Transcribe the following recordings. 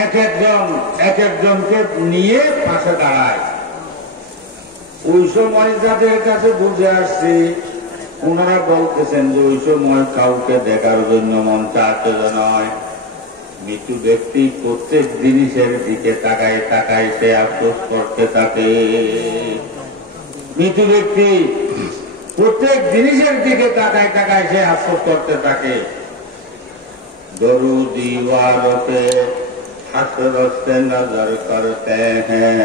এক একজনকে নিয়ে পাশে দাঁড়ায়। ওই সময় যাদের কাছে বুঝে আসছে ওনারা বলতেছেন যে ওই সময় কাউকে দেখার জন্য মন চাচ্ছে নয়। মৃত্যু ব্যক্তি প্রত্যেক জিনিসের দিকে তাকায় তাকায় সে আফসোস করতে থাকে। মৃত্যু ব্যক্তি প্রত্যেক জিনিসের দিকে তাকায় তাকায় সে আফসোস করতে থাকে। দরুদি वालों पे हसरत से नजर करते हैं,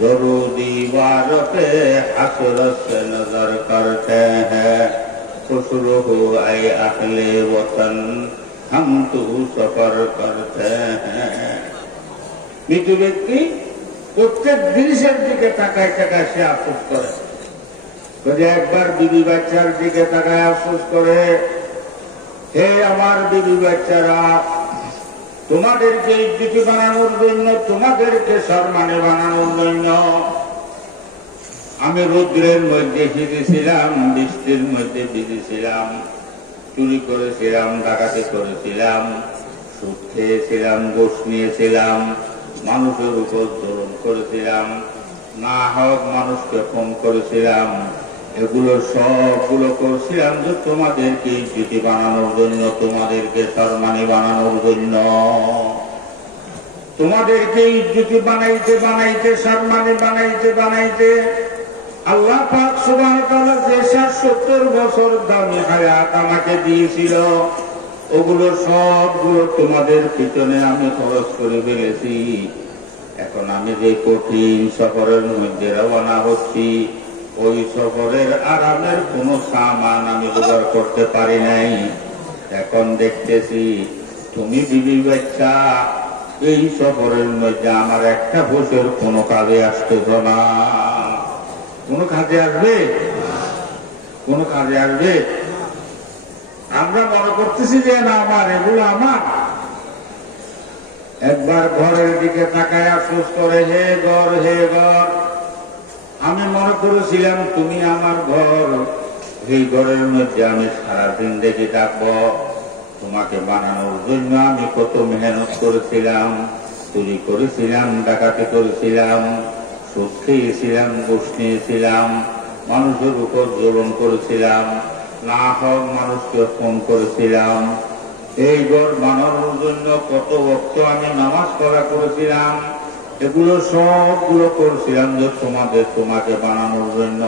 दरूदी वालों पे हसरत से नजर करते हैं, खुश रहो ऐ अहले वतन हम तो सफर करते हैं। মৃত্যু ব্যক্তি প্রত্যেক জিনিসের দিকে তাকায় তাকায় সে আফসোস করে। যদি একবার বিবি বাচ্চার দিকে তাকায় আফসোস করে, হে আমার বিবি বাচ্চারা, তোমাদেরকে ইজ্জতি বানানোর জন্য, তোমাদেরকে সম্মানে বানানোর জন্য আমি রৌদ্রের মধ্যে ভিজেছিলাম, বৃষ্টির মধ্যে ভিজেছিলাম, চুরি করেছিলাম, ডাকাতি করেছিলাম, সুদ খেয়েছিলাম, ঘুষ নিয়েছিলাম, মানুষের উপর জুলুম করেছিলাম, না হক মানুষকে ফোন করেছিলাম। এগুলো সবগুলো করছিলাম যে তোমাদেরকে ইজ্জতি বানানোর জন্য, তোমাদেরকে সম্মানী বানানোর জন্য। তোমাদেরকে ইজ্জতি বানাইতে বানাইতে, সম্মানী বানাইতে বানাইতে আল্লাহ পাক সুবহানাহু ওয়া তাআলা যে 70 বছর দামি হায়াত আমাকে দিয়েছিল, ওগুলো সবগুলো তোমাদের পিছনে আমি খরচ করে ফেলেছি। এখন আমি যে কঠিন সফরের মধ্যে রওনা হচ্ছি, ওই সফরের আরামের কোন সামান আমি জোগাড় করতে পারি নাই। এখন দেখতেছি তুমি বিবি বাচ্চা এই সফরের মধ্যে আমার একটা বছর কোনো কাজে আসতেছ না। কোনো কাজে আসবে? কোনো কাজে আসবে? আমরা মনে করতেছি যে না আমার, এগুলো আমার। একবার ঘরের দিকে তাকায় আফসোস করে, হে ঘর, হে ঘর, আমি মনে করেছিলাম তুমি আমার ঘর, এই ঘরের মধ্যে আমি সারাদিন দেখে থাকবো। তোমাকে বানানোর জন্য আমি কত মেহনত করেছিলাম, চুরি করেছিলাম, ডাকাতি করেছিলাম, সুদ খেয়েছিলাম, ঘুষ নিয়েছিলাম, মানুষের উপর জুলুম করেছিলাম, না হোক মানুষকে ফোন করেছিলাম। এই ঘর বানানোর জন্য কত ওয়াক্ত আমি নামাজ পড়া করেছিলাম। এগুলো সবগুলো করছিলাম যে তোমাকে বানানোর জন্য।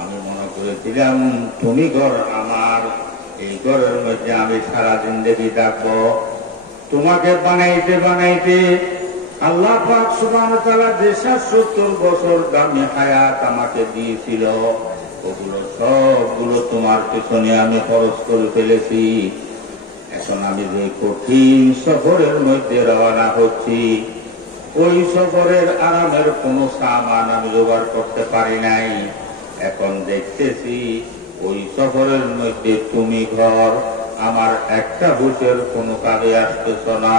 আমি মনে করেছিলাম তুমি ঘর আমার, এই ঘরের মধ্যে আমি সারাদিন দেখি থাকবো। তোমাকে বানাইতে বানাইতে আল্লাহ পাক সুবহানাহু ওয়া তাআলা যে 70 বছর দামি হায়াত আমাকে দিয়েছিল, ওগুলো সবগুলো তোমার পেছনে আমি খরচ করে ফেলেছি। এখন আমি যে কঠিন সফরের মধ্যে রওনা হচ্ছি, ওই সফরের আরামের কোনো সামান আমি জোগাড় করতে পারি নাই। এখন দেখতেছি ওই সফরের মধ্যে তুমি ঘর, আমার একটা বছর কোনো কাজে আসতেছ না।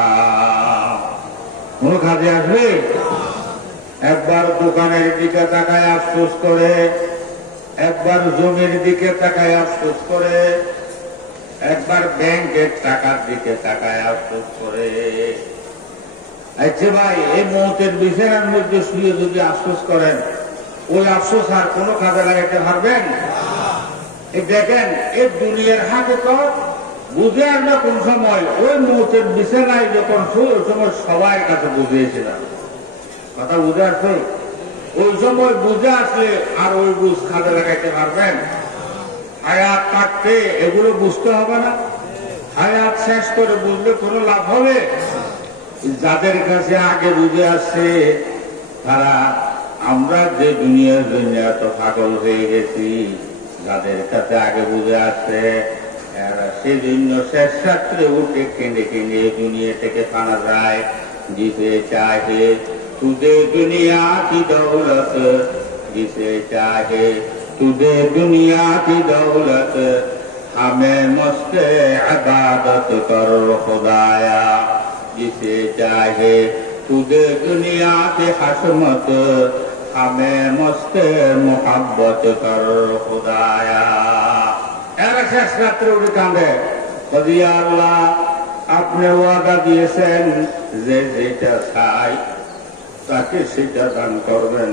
কোনো কাজে আসবে? একবার দোকানের দিকে তাকায় আফসোস করে, একবার জমির দিকে তাকায় আফসোস করে, একবার ব্যাংকের টাকার দিকে তাকায় আফসোস করে। আচ্ছা ভাই, এই মৌতের বিছানার মধ্যে শুয়ে যদি আফসোস করেন, ওই আফসোস আর কোনো কাজে লাগাইতে পারবেন? দেখেন, এই দুনিয়ার হাতে তো বুঝে আসবে কোন সময়। ওই মৌতের বিছানায় যখন শুয়ে, ওই সময় সবার কাছে বুঝিয়েছিলাম। কথা বুঝে আসছে? ওই সময় বুঝে আসলে আর ওই বুঝ কাজে লাগাইতে পারবেন? হায়াত থাকতে এগুলো বুঝতে হবে না? হায়াত শেষ করে বুঝলে কোনো লাভ হবে? যাদের কাছে আগে বুঝে আসছে তারা, আমরা যে দুনিয়ার জন্য এত পাগল হয়ে গেছি, যাদের কাছে আগে বুঝে আসছে এরা সেজন্য শেষ রাত্রে উঠে কেঁদে কেঁদে দুনিয়া থেকে পানা যায়। जिसे चाहे तुझे दुनिया की दौलत, जिसे चाहे तुझे दुनिया की दौलत, हमें मस्त इबादत कर खुदाया। जिसे चाहे तुझे दुनिया की हसमत, हमें मस्त मोहब्बत कर खुदाया। এরা শেষ রাত্রে উঠে কাঁদে, আল্লাহ আপনি ওয়াদা দিয়েছেন যে যেটা চাই তাকে সেটা দান করবেন।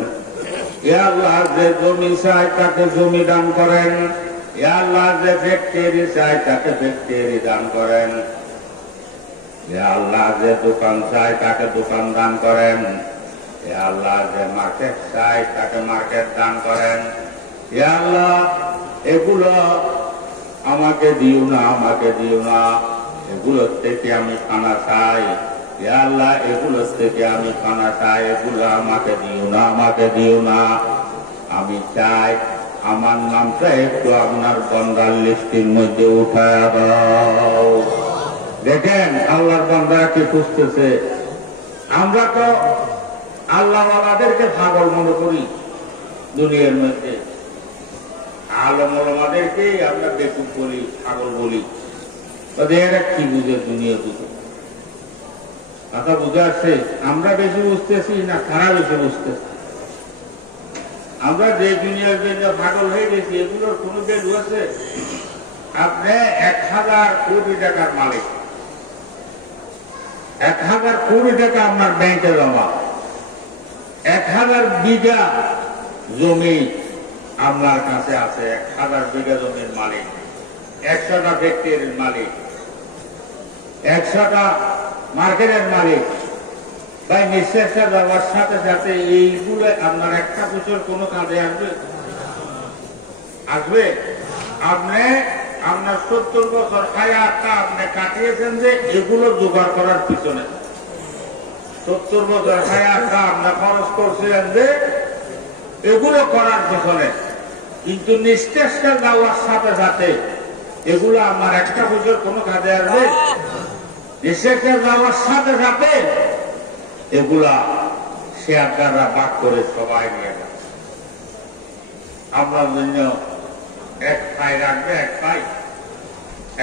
ইয়া আল্লাহ, যে জমি চাই তাকে জমি দান করেন। ইয়া আল্লাহ, যে ফ্যাক্টরি চাই তাকে ফ্যাক্টরি দান করেন। ইয়া আল্লাহ, যে দোকান চাই তাকে দোকান দান করেন। ইয়া আল্লাহ, যে মার্কেট চাই তাকে মার্কেট দান করেন। ইয়া আল্লাহ, এগুলো আমাকে দিও না, আমাকে দিও না, এগুলোর থেকে আমি খানা চাই। ইয়া আল্লাহ, এগুলোর থেকে আমি খানা চাই, এগুলো আমাকে দিও না, আমাকে দিও না। আমি চাই আমার নামটা একটু আপনার বান্দার লিস্টের মধ্যে উঠায় দাও। দেখেন আল্লাহর বান্দারা কি খুঁজতেছে। আমরা তো আল্লাহওয়ালাদেরকে পাগল মনে করি দুনিয়ার মধ্যে, আলম ওলামাদেরকেই আমরা বেকুব বলি, পাগল বলি। এরা কি বুঝে? দুনিয়া বুঝে। কথা বুঝে আসছে? আমরা বেশি বুঝতেছি না তারা বেশি বুঝতেছি? আমরা যে দুনিয়ার জন্য পাগল হয়ে গেছি, এগুলোর কোনো ভ্যালু আছে? আপনি 1000 কোটি টাকার মালিক, 1000 কোটি টাকা আপনার ব্যাংকে জমা, 1000 বিঘা জমি আপনার কাছে আছে, 1000 বিঘা জমির মালিক, 100টা ফ্যাক্টরির মালিক, 100টা মার্কেটের মালিক। তাই নিঃশ্বাসটা যাওয়ার সাথে সাথে এইগুলো আপনার একটা বছর কোনো কাজে আসবে? আসবে? আপনি আপনার 70 বছর হায়াতটা আপনি কাটিয়েছেন যে এগুলো জোগাড় করার পিছনে। 70 বছর হায়াতটা আপনি খরচ করছিলেন যে এগুলো করার পিছনে। কিন্তু নিঃশ্বাসটা যাওয়ার সাথে সাথে এগুলো আমার একটা বছর কোনো কাজে আসবে? নিঃশ্বাসটা যাওয়ার সাথে সাথে এগুলা শেয়ারদাররা ভাগ করে সবাই নিয়ে যাবে। আপনার জন্য এক ভাই রাখবে,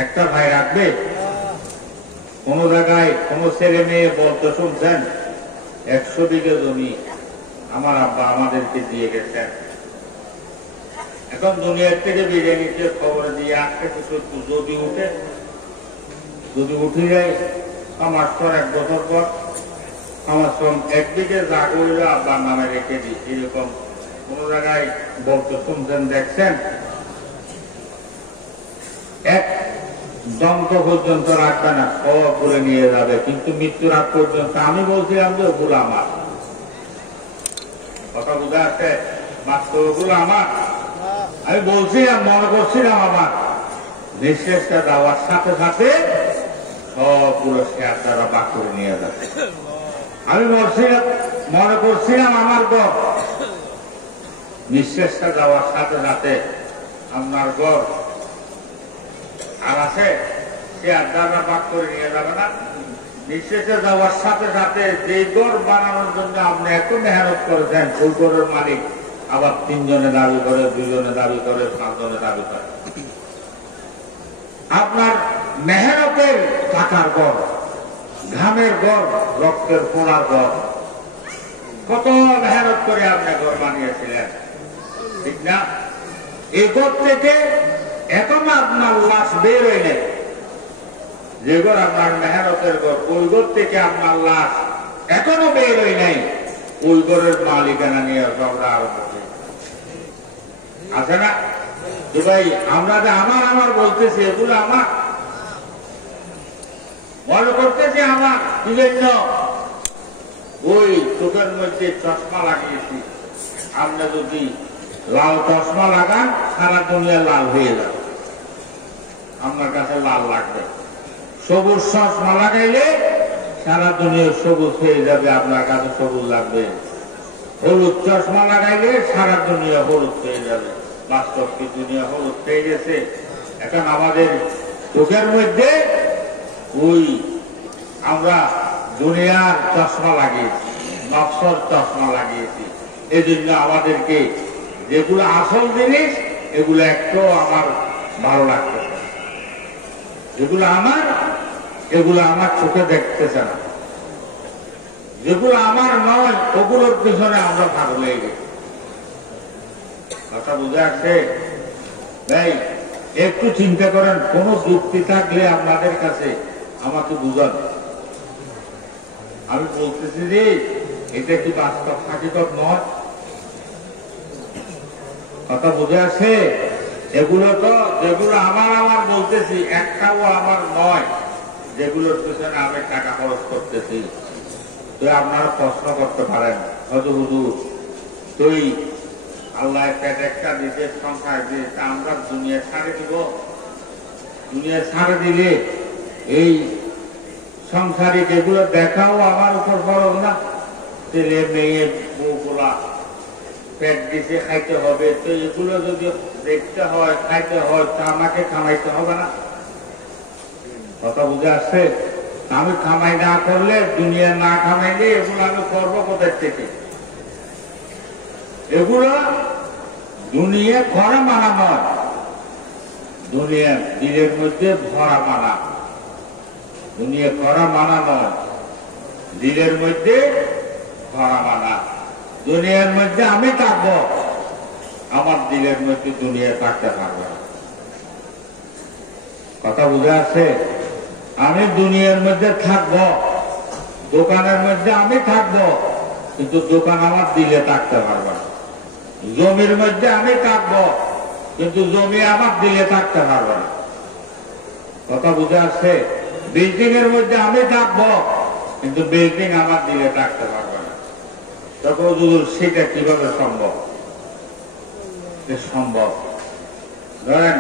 একটা ভাই রাখবে। কোন জায়গায় কোন ছেলে মেয়ে বলতে শুনছেন 100 বিঘা জমি আমার আব্বা আমাদেরকে দিয়ে গেছেন। এখন দুনিয়ার থেকে বিরিয়ানিতে খবর দিয়ে আসতে কিছু যদি উঠে যায় আমার পর 1 বছর পর আমার সব 1 বিঘে যা করল আব্বার নামে রেখে দিই, এরকম কোন জায়গায় বলতে শুনছেন দেখছেন? এক দন্ত পর্যন্ত রাখবে না, সব বলে নিয়ে যাবে, কিন্তু মৃত্যুর আগ পর্যন্ত। আমি বলছিলাম যে ওগুলো আমার, কথা বুঝা আছে? মাত্র ওগুলো আমার, আমি বলছিলাম, মনে করছিলাম আমার। নিঃশ্বাসটা দেওয়ার সাথে সাথে সবগুলো শেয়ার দ্বারা বাক করে নিয়ে যাবে। আমি মনে করছিলাম আমার ঘর, নিঃশ্বাসটা দেওয়ার সাথে সাথে আপনার ঘর আর আছে, শেয়ার দ্বারা বাক করে নিয়ে যাবে না। নিঃশ্বাসে যাওয়ার সাথে সাথে যে ঘর বানানোর জন্য আপনি এত মেহনত করেছেন, ওই ঘরের মালিক আবার 3 জনে দাবি করে, 2 জনে দাবি করে, 5 জনে দাবি করে। আপনার মেহনতের টাকার ঘর, ঘামের ঘর, রক্তের পোড়ার ঘর, কত মেহনত করে আপনি ঘর বানিয়েছিলেন, ঠিক না? এই ঘর থেকে এখন আপনার লাশ বের হইলে, যে ঘর আপনার মেহনতের ঘর, ওই ঘর থেকে আপনার লাশ এখনো বের হই নাই, ওই ঘরের মালিকানা নিয়ে ঝগড়া আরম্ভ আছে না? যে ভাই আমরা যে আমার বলতেছি, এগুলো আমার মনে করতেছি আমার, কি জন্য? ওই চোখের মধ্যে চশমা লাগিয়েছি, আপনি যদি লাল চশমা লাগান সারা দুনিয়া লাল হয়ে যাবে, আপনার কাছে লাল লাগবে। সবুজ চশমা লাগাইলে সারা দুনিয়া সবুজ হয়ে যাবে, আপনার কাছে সবুজ লাগবে। হলুদ চশমা লাগাইলে সারা দুনিয়া হলুদ হয়ে যাবে। বাস্তব কি দুনিয়া হলুদ হয়ে গেছে? এখন আমাদের চোখের মধ্যে ওই আমরা দুনিয়ার চশমা লাগিয়েছি, নকশার চশমা লাগিয়েছি। এই জন্য আমাদেরকে যেগুলো আসল জিনিস এগুলো একটু আমার ভালো লাগতেছে, যেগুলো আমার এগুলো আমার চোখে দেখতেছে না, যেগুলো আমার নয় ওগুলোর পিছনে আমরা পাগল হয়ে গেছি। কথা বুঝে আসছে? ভাই একটু চিন্তা করেন, কোন যুক্তি থাকলে আপনাদের কাছে আমাকে বুঝান। আমি বলতেছি যে এটা কি বাস্তব হাকিকত নয়? কথা বুঝে আছে? এগুলো তো যেগুলো আমার বলতেছি একটাও আমার নয়, যেগুলোর পেছনে আমি টাকা খরচ করতেছি। তো আপনারা প্রশ্ন করতে পারেন, হয়তো হুজুর তুই আল্লাহ একটা দেশের সংখ্যা দিয়েছে, আমরা দুনিয়া ছাড়ে দিব, দুনিয়া ছাড়ে দিলে এই সংসারিক এগুলো দেখাও আমার উপর ফরজ না? ছেলে মেয়ে বউগুলা পেট দিছে খাইতে হবে, তো এগুলো যদি দেখতে হয় খাইতে হয় তা আমাকে কামাইতে হবে না? কথা বুঝে আসছে? আমি কামাই না করলে, দুনিয়া না কামাইলে এগুলো আমি করবো কোথায় থেকে? এগুলো দুনিয়া ঘরে মানা নয়, দুনিয়া দিলের মধ্যে ভরা মানা। দুনিয়া ঘরা মানা নয়, দিলের মধ্যে ভরা মানা। দুনিয়ার মধ্যে আমি থাকবো, আমার দিলের মধ্যে দুনিয়া থাকতে পারবে না। কথা বুঝে আছে? আমি দুনিয়ার মধ্যে থাকবো, দোকানের মধ্যে আমি থাকবো, কিন্তু দোকান আমার দিলে থাকতে পারবে না। জমির মধ্যে আমি থাকবো, কিন্তু জমি আমার দিলে থাকতে পারবে না। কথা বুঝে আসছে? বিল্ডিং এর মধ্যে আমি থাকবো, কিন্তু বিল্ডিং আমার দিলে থাকতে পারবে না। তখন সেটা কিভাবে সম্ভব? সম্ভব। ধরেন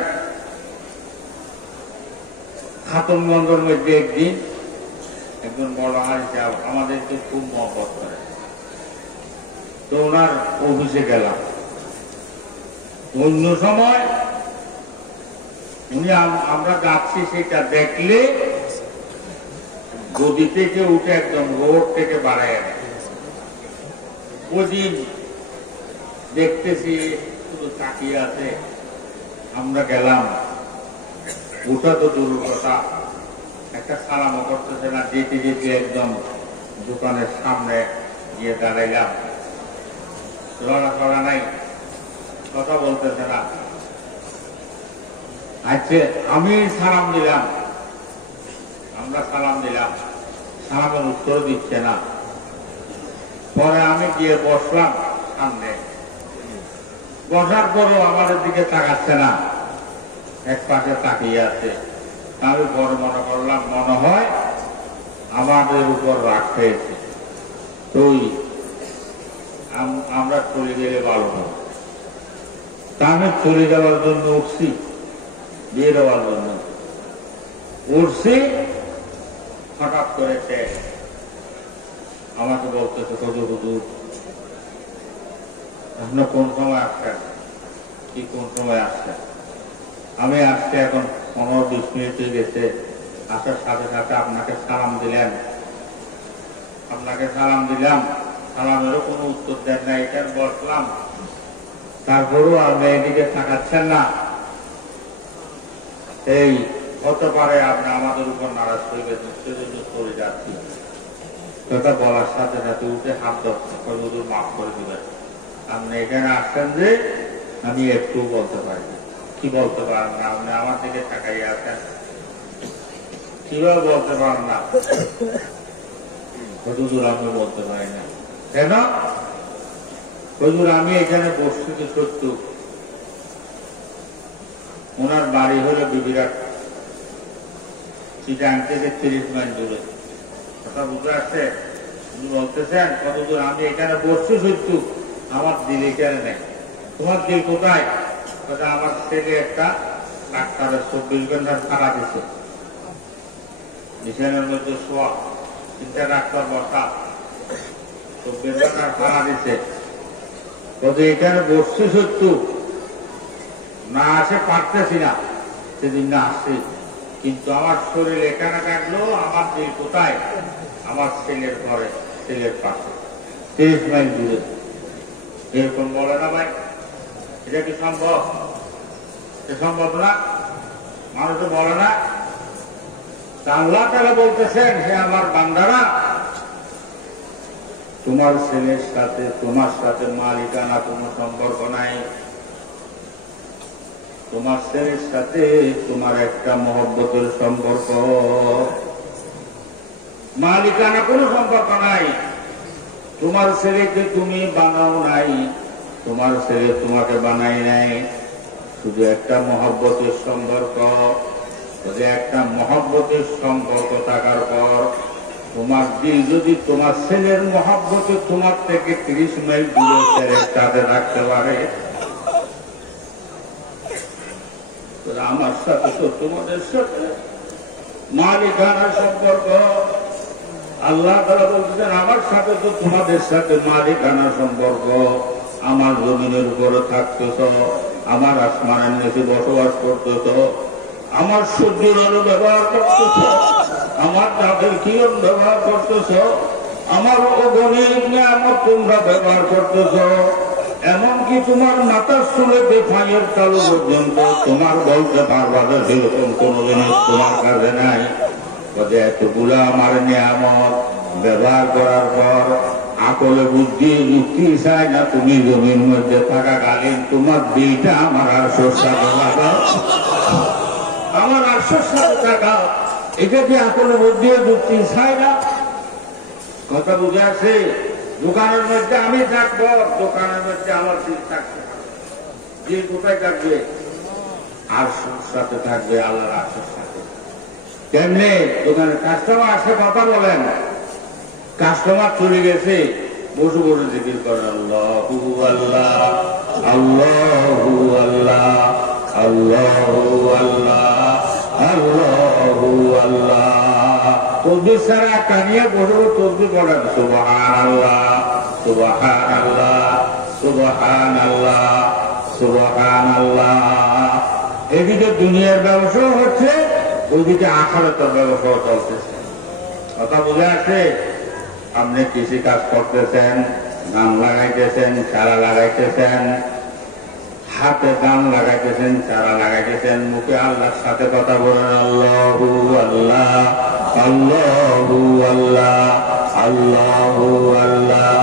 খাতুনগঞ্জের মধ্যে একদিন একজন বড় হাজি সাহেব আমাদেরকে খুব মহব্বত করে, তো ওনার অফিসে গেলাম। অন্য সময় উনি আমরা যাচ্ছি সেটা দেখলে গদি থেকে উঠে একদম রোড থেকে বাড়ায় আনে। ওদিন দেখতেছি শুধু তাকিয়ে আছে। আমরা গেলাম, ওটা তো দূর কথা, একটা সালামও করতেছে না। যেতে যেতে একদম দোকানের সামনে গিয়ে দাঁড়াইলাম, লড়াচড়া নাই, কথা বলতেছে না। আচ্ছা আমি সালাম দিলাম, আমরা সালাম দিলাম, সালামের উত্তর দিচ্ছে না। পরে আমি গিয়ে বসলাম সামনে, বসার পরও আমাদের দিকে তাকাচ্ছে না, এক পাশে তাকিয়ে আছে। আমি বড় মনে করলাম, মনে হয় আমাদের উপর রাগ হয়েছে, তুই আমরা চলে গেলে ভালো হবে। তা আমি চলে যাওয়ার জন্য উঠছি, দিয়ে দেওয়ার জন্য উঠছি, হঠাৎ করেছে আমাকে বলতেছে, কত হুজুর আপনি কোন সময় আসছেন? কি কোন সময় আসছেন? আমি আসতে এখন 15-20 মিনিট হয়ে গেছে। আসার সাথে সাথে আপনাকে সালাম দিলেন, আপনাকে সালাম দিলাম, সালামেরও কোনো উত্তর দেন না, এটা বসলাম, তারপরেও আপনি এদিকে তাকাচ্ছেন না। এই হতে পারে আপনি আমাদের উপর নারাজ হয়ে গেছেন, সেজন্য চলে যাচ্ছি। কথা বলার সাথে সাথে উঠে হাত ধরছে, হুজুর মাফ করে দিবেন, আপনি এখানে আসছেন যে আমি একটু বলতে পারি। কি বলতে পারেন না? আপনি আমার দিকে তাকাইয়া আছেন, কিভাবে বলতে পারেন না? হুজুর আমি বলতে পারি না। কেন? হুজুর আমি এখানে বসছি তো সত্য। ওনার বাড়ি হলো বিবিরাট, চিটাং থেকে 30 মাইল দূরে। কথা বুঝতে আসছে? উনি বলতেছেন, কত দূর আমি এখানে বসছি সত্য, আমার দিল এখানে নেই। তোমার দিল কোথায়? কথা আমার ছেলে একটা ডাক্তারের 24 ঘন্টার খারাপ দিচ্ছে, বিছানার মধ্যে শোয়া, 3টা ডাক্তার বসা, 24 ঘন্টার খারাপ দিচ্ছে। কত এখানে বসছি সত্য, না আসে পারতেছি না, সেদিন না আসছি, কিন্তু আমার শরীর এখানে থাকলো, আমার দিল কোথায়? আমার ছেলের ঘরে, ছেলের পাশে, 30 মাইল দূরে। এরকম বলে না ভাই? এটা কি সম্ভব? সম্ভব না, মানুষ বলে না। আল্লাহ তাআলা বলতেছেন, হে আমার বান্দারা, তোমার ছেলের সাথে তোমার সাথে মালিকানা কোনো সম্পর্ক নাই। তোমার ছেলের সাথে তোমার একটা মহব্বতের সম্পর্ক। মালিকানা কোনো সম্পর্ক নাই। তোমার ছেলেকে তুমি বানাও নাই, তোমার ছেলে তোমাকে বানাই নাই। শুধু একটা মহব্বতের সম্পর্ক। একটা মহব্বতের সম্পর্ক থাকার পর তোমার দিল যদি তোমার ছেলের মহব্বতে তোমার থেকে 30 মাইল দূরে ছেলের সাথে রাখতে পারে, আমার সাথে তো তোমাদের সাথে মালিকানার সম্পর্ক। আল্লাহ তাআলা বলতেছেন আমার সাথে তো তোমাদের সাথে মালিকানার সম্পর্ক। আমার জমিনের উপরে থাকতেছ, আমার আসমানের নিচে বসবাস করতেছ, আমার সূর্যের আলো ব্যবহার করতেছ, আমার চাঁদের কিরণ ব্যবহার করতেছ, আমার অগণিত নিয়ামত তোমরা ব্যবহার করতেছ। এমনকি তোমার মাথার চুলেতে পায়ের তালু পর্যন্ত তোমার বলতে পারবা না সেরকম কোন জিনিস তোমার কাছে নাই। এতগুলো আমার নিয়ামত ব্যবহার করার পর আকলে বুদ্ধি যুক্তি চায় না তুমি জমির মধ্যে থাকাকালীন তোমার দিলটা আমার আর সাথে লাগাও, আমার আর সাথে থাকাও। এটা কি আকলে বুদ্ধি যুক্তি চায় না? কথা বুঝে আছে? দোকানের মধ্যে আমি থাকবো, দোকানের মধ্যে আমার দিল থাকবে, দিল কোথায় থাকবে? আর সাথে থাকবে আল্লাহর আশার সাথে। কেমনে? দোকানে কাস্টমার আসে কথা বলেন, কাস্টমার চলে গেছে, বসে বসে জিকির করে আল্লাহু আল্লাহ আল্লাহু আল্লাহ আল্লাহু আল্লাহ আল্লাহু আল্লাহ। তসবিহ ছাড়া কানিয়া বসে তসবিহ পড়েন সুবহানাল্লাহ সুবহানাল্লাহ সুবহানাল্লাহ সুবহানাল্লাহ। এদিকে দুনিয়ার ব্যবসা হচ্ছে, ওইদিকে আখিরাতের ব্যবসা চলতেছে। কথা বুঝে আছে? আপনি কৃষি কাজ করতেছেন, ধান লাগাইতেছেন, চারা লাগাইতেছেন, হাতে ধান লাগাইতেছেন, চারা লাগাইতেছেন, মুখে আল্লাহর সাথে কথা বলেন আল্লাহু আল্লাহ আল্লাহু আল্লাহ আল্লাহু আল্লাহ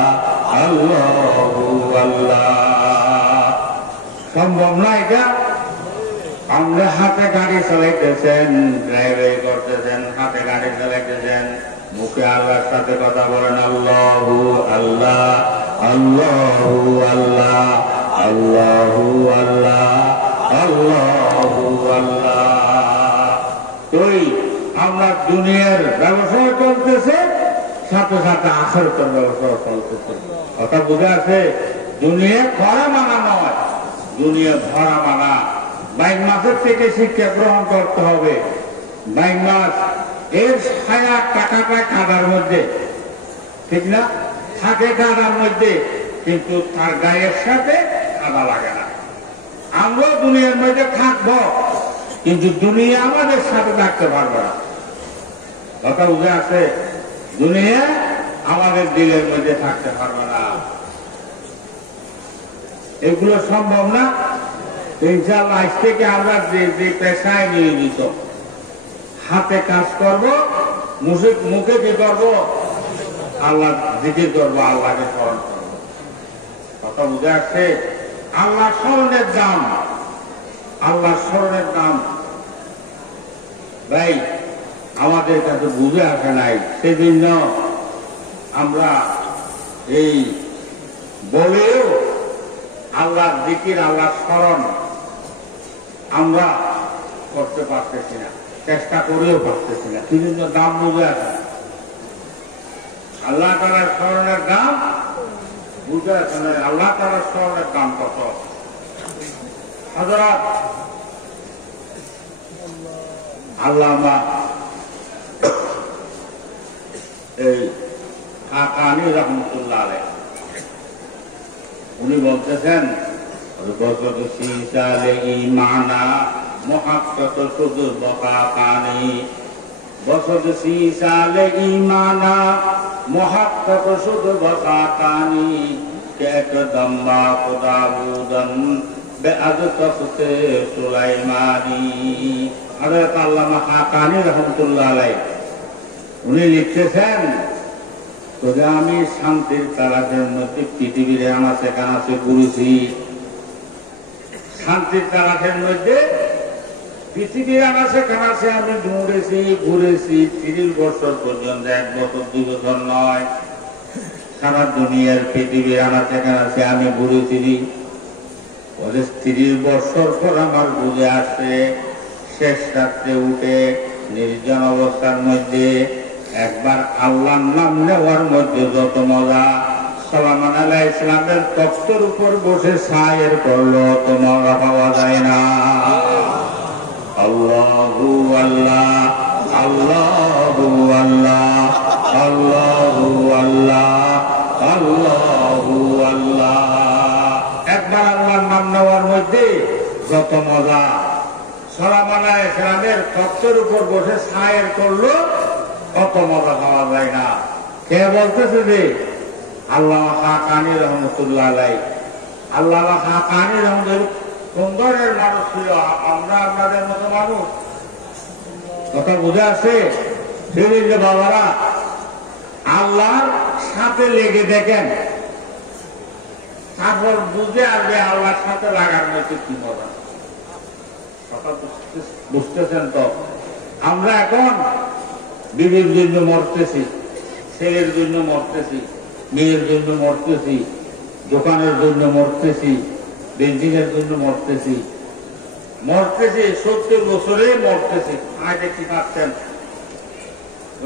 আল্লাহু আল্লাহ। সম্ভব না এটা? আমরা হাতে গাড়ি চালাইতেছেন, ড্রাইভারি করতেছেন, হাতে গাড়ি চালাইতেছেন, মুখে আল্লাহর সাথে কথা বলেন আল্লাহু আল্লাহ আল্লাহু আল্লাহ আল্লাহু আল্লাহ আল্লাহু আল্লাহ। তুই আমরা দুনিয়ার ব্যবসা চলতেছে, সাথে সাথে আখিরাতের ব্যবসা চলতেছে। কথা বুঝে আছে? দুনিয়া খরা মানা নয়, দুনিয়া ভরা মানা। বাইক মাসের থেকে শিক্ষা গ্রহণ করতে হবে। বাইক মাস এর ছায়া টাকাটা কাদার মধ্যে, ঠিক না? থাকে কাদার মধ্যে, কিন্তু তার গায়ের সাথে কাদা লাগে না। আমরা দুনিয়ার মধ্যে থাকবো, কিন্তু দুনিয়া আমাদের সাথে থাকতে পারবে না। কথা বুঝে আছে? দুনিয়া আমাদের দিলের মধ্যে থাকতে পারবে না। এগুলো সম্ভব না। ইনশাআল্লাহ আজ থেকে আমরা যে পেশায় নিয়োজিত, হাতে কাজ করব, মুখে কি করব? আল্লাহ জিকির করবো, আল্লাহকে স্মরণ করবো। কথা বুঝে আসছে? আল্লাহ স্মরণের দাম, আল্লাহ স্মরণের দাম ভাই আমাদের কাছে বুঝে আসে নাই। সেজন্য আমরা এই বলেও আল্লাহর জিকির, আল্লাহর স্মরণ আমরা করতে পারতেছি না, চেষ্টা করেও পারতেছি না। সেজন্য দাম বুঝে আসে না। আল্লাহ তাআলার স্মরণের দাম বুঝে আসে না। আল্লাহ তাআলার স্মরণের দাম কত? হযরত আল্লামা এই হাকানি রাহমাতুল্লাহ আলাইহি উনি বলতেছেন, বসত শীতালে ঈমানা মুহাক্কাত শুধু বকাকানি, বসত শীতালে ঈমানা মুহাক্কাত শুধু বকাকানি, কেক দম্বা খুদাবুদন বেআদ তফতে সুলাইমানি। হযরত আল্লামা হাকানি রাহমাতুল্লাহ আলাইহি উনি লিখতেছেন, তবে আমি শান্তির তালাশের মধ্যে পৃথিবীর আনাচে কানাচে ঘুরেছি। শান্তির তালাশের মধ্যে পৃথিবীর আনাচে কানাচে আমি দৌড়েছি, ঘুরেছি, 30 বছর পর্যন্ত, 1 বছর 2 বছর নয়, সারা দুনিয়ার পৃথিবীর আনাচে কানাচে আমি ঘুরেছি। 30 বছর পর আমার বুঝে আসে, শেষ রাত্রে উঠে নির্জন অবস্থার মধ্যে একবার আল্লাহর নাম নেওয়ার মধ্যে যত মজা, সুলাইমান আলাইহিস সালামের তখ্তের উপর বসে সায়ের করলো অত মজা পাওয়া যায় না। আল্লাহু আল্লাহ, আল্লাহু আল্লাহ, আল্লাহু আল্লাহ, আল্লাহু আল্লাহ। একবার আল্লাহর নাম নেওয়ার মধ্যে যত মজা, সুলাইমান আলাইহিস সালামের তখ্তের উপর বসে সায়ের করলো অত মজা পাওয়া যায় না। কে বলতেছে যে? আল্লামা হাকানী রহমতুল্লাহ আলাইহি। আল্লামা হাকানী রহমতুল্লাহ সুন্দরের মানুষ ছিল, আমরা আপনাদের মতো মানুষ। কথা বুঝে আছে? সেদিন যে বাবারা আল্লাহর সাথে লেগে দেখেন, তারপর বুঝে আসবে আল্লাহর সাথে লাগার মধ্যে কি মজা। কথা বুঝতেছেন তো? আমরা এখন বিবির জন্য মরতেছি, ছেলের জন্য মরতেছি, মেয়ের জন্য মরতেছি, দোকানের জন্য মরতেছি, বেঞ্জিনের জন্য মরতেছি, 70 বছরে মরতেছি। আয় দেখি পাচ্ছেন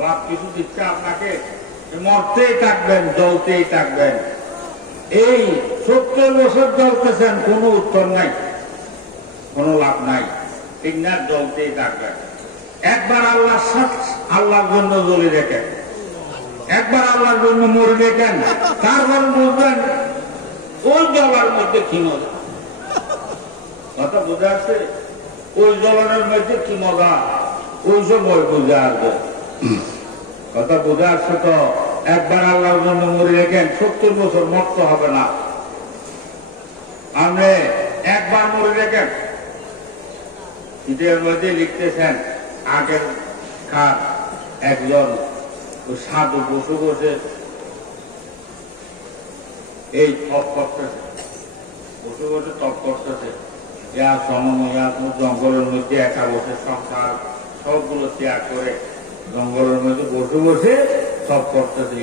লাভ কিছু দিচ্ছে আপনাকে, মরতেই থাকবেন, জ্বলতেই থাকবেন। এই 70 বছর জ্বলতেছেন, কোনো উত্তর নাই, কোনো লাভ নাই, ঠিক না? জ্বলতেই থাকবেন। একবার আল্লাহর জন্য জ্বলে দেখেন, একবার আল্লাহর জন্য মরে দেখেন, তারপর বুঝবেন ওই জ্বলার মধ্যে কি মজা। কথা বোঝা আছে? ওই জ্বলনের মধ্যে কি মজা, ওই সময় বোঝা আসবে। কথা বোঝা আসছে তো? একবার আল্লাহর জন্য মরে দেখেন, 70 বছর মরতে হবে না। আপনি একবার মরে দেখেন। ইতিহাসের মধ্যে লিখতেছেন, আগের কার একজন সাধু বসে বসে এই তপ করতেছে, বসে বসে তপ করতেছে। জঙ্গলের মধ্যে একা বসে সংসার সবগুলো ত্যাগ করে জঙ্গলের মধ্যে বসে বসে তপ করতেছে।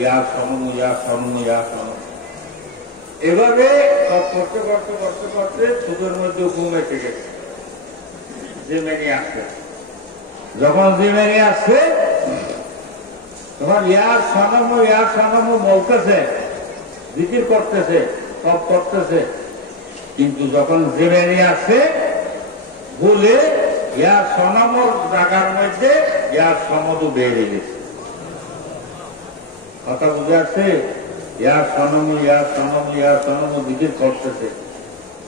এভাবে তপ করতে করতে করতে করতে চোখের মধ্যে ঘুম এসে গেছে, জেমেনি আসছে। যখন জেমেনি আসছে তখন ইয়ার সনম বলতেছে, জিকির করতেছে, তপ করতেছে। কিন্তু যখন জেমেনি আসছে বলে ইয়ার সনমর জায়গার মধ্যে ইয়ার সমদু বেড়ে গেছে। কথা বুঝে আসছে? ইয়ার সনম জিকির করতেছে।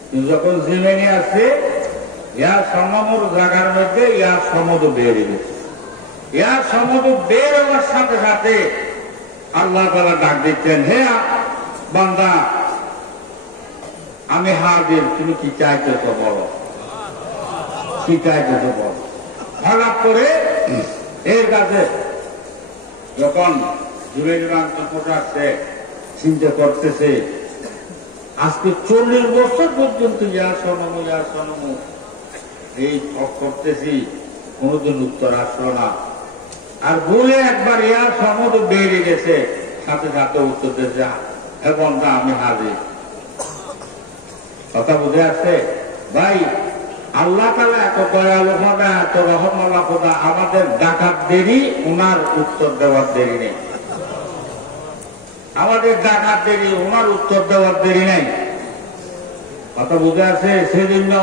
কিন্তু যখন জেমেনি আসছে ইয়ার সনমর জায়গার মধ্যে ইয়ার সমদু বেড়ে গেছে। ইয়ার সমদু বের হওয়ার সাথে সাথে আল্লাহ তাআলা ডাক দিচ্ছেন, হে বান্দা, আমি হাজির, তুমি কি চাইতেছ বলো, কি চাইতেছ বলো। হঠাৎ করে এর কাছে যখন জীবের মাংস পোষাচ্ছে, চিন্তা করতেছে, আজকে 40 বছর পর্যন্ত ইয়া সনম এই করতেছি, কোনদিন উত্তর আসলো না। আর বলে একবার ইয়া সমদ বেড়ে গেছে, সাথে সাথে উত্তর দিয়েছে, এখন না আমি হাজির। কথা বুঝে আসছে ভাই? আল্লাহ তাআলা এত দয়ালু খোদা, এত রহমওয়ালা খোদা, আমাদের ডাকাত দেরি, ওনার উত্তর দেওয়ার দেরি নেই। আমাদের ডাকাত দেরি, ওনার উত্তর দেওয়ার দেরি নেই। কথা বুঝে আসছে? সেজন্য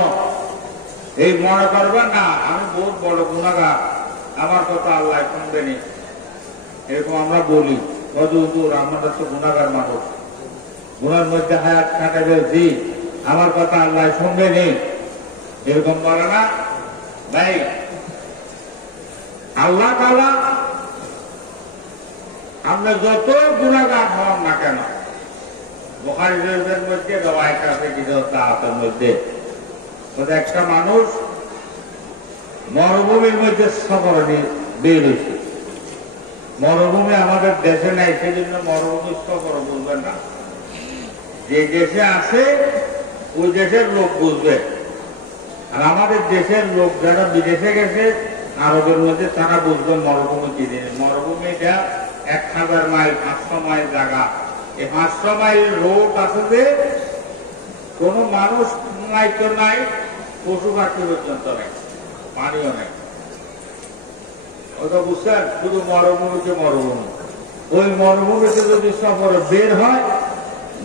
এই মনে করবেন না আমি বহুত বড় গুনাহগার, আমার কথা আল্লাহ শুনবেনি, এরকম আমরা বলি। হুজুর আমাদের তো গুনাহগার মানুষ, গুনার মধ্যে হায়াত কাটে ফেলছি, আমার কথা আল্লাহ শুনবেনি, এরকম বলে না ভাই। আল্লাহ তাআলা আপনি যত গুনাহগার হন না কেন, বুখারী শরীফের মধ্যে রওয়ায়াত আছে, কিতাবের মধ্যে একটা মানুষ মরুভূমির মধ্যে সফরে বের হয়েছে। মরুভূমি আমাদের দেশে নাই, সেজন্য মরুভূমির সফর বুঝবেন না। যে দেশে আছে ওই দেশের লোক বুঝবে। আর আমাদের দেশের লোক যারা বিদেশে গেছে আরবের মধ্যে তারা বুঝবে মরুভূমি কি জিনিস। মরুভূমিটা 1000 মাইল 500 মাইল জায়গা। এই 500 মাইল রোড আছে যে কোনো মানুষ নাই তো নাই, পশু পাখি পর্যন্ত নাই, পানিও নাই। ওটা বুঝছেন? শুধু মরুভূমিকে মরুভূমি। ওই মরুভূমিতে যদি সফর বের হয়,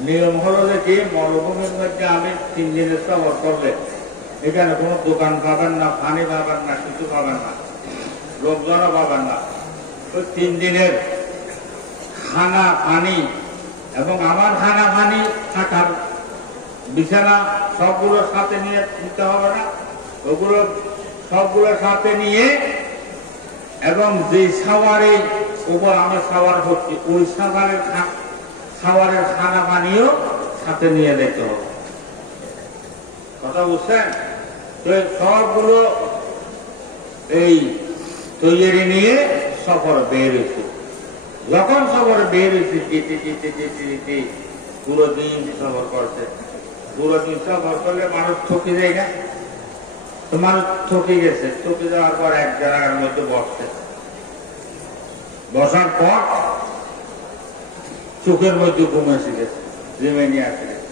নিয়ম হলো যে কি, মরুভূমির মধ্যে আমি 3 দিনের সফর করলে এখানে কোনো দোকান পাবেন না, পানি পাবেন না, কিছু পাবেন না, লোকজনও পাবেন না। ওই 3 দিনের খানা পানি এবং আমার খানা পানি থাকার বিছানা সবগুলো সাথে নিয়ে নিতে হবে না, ওগুলো সবগুলো সাথে নিয়ে, এবং যে সাওয়ারে উপর আমরা সাওয়ার হচ্ছি ওই সাওয়ারের খানা পানিও সাথে নিয়ে যেতে হবে। কথা বুঝছেন? তো সবগুলো এই তৈরি নিয়ে সফর বের হয়েছে। যখন সফর বের হয়েছে যেতে পুরো দিন সফর করছে। পুরো দিন সফর করলে মানুষ থকে যায় না? তো মানুষ থকে গেছে, থকে যাওয়ার পর এক জায়গার মধ্যে বসছে। বসার পর চোখের মধ্যে ঘুম এসে গেছে, জিমেনি আসে গেছে।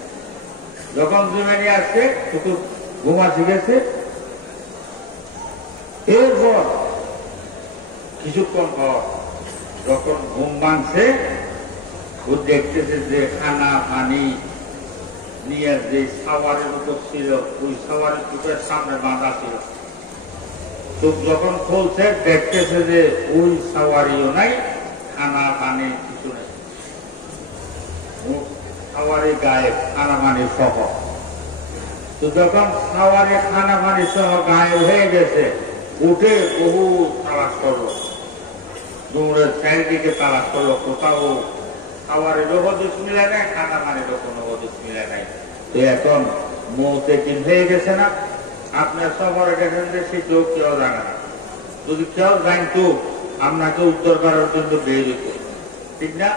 যখন জিমেনি আসছে চোখে ঘুম আসে গেছে, এরপর কিছুক্ষণ পর যখন ঘুম ভাঙছে, ও দেখতেছে যে খানা পানি নিয়ে যে সাওয়ারের উপর ছিল, ওই সাওয়ারের চোখের সামনে বাঁধা ছিল। চোখ যখন খুলছে দেখতেছে যে ওই সাওয়ারিও নাই, খানা পানি কিছু নেই, সাওয়ারি গায়েব, খানা পানি সহ। তো যখন সাওয়ারে খানা পানি সহ গায়েব হয়ে গেছে, উঠে বহু তালাশ করলো, দৌড়ের চারিদিকে তালাশ করলো, কোথাও খাওয়ারেরও হদিস মিলে নাই, খানা পানিরও কোনো হদিস মিলে নাই। তো এখন মৌতে কিন হয়ে গেছে না? আপনার সফরে গেছেন যে সেটাও কেউ জানে না। যদি কেউ জানতো আপনাকে উদ্ধার করার জন্য বের হইত, ঠিক না?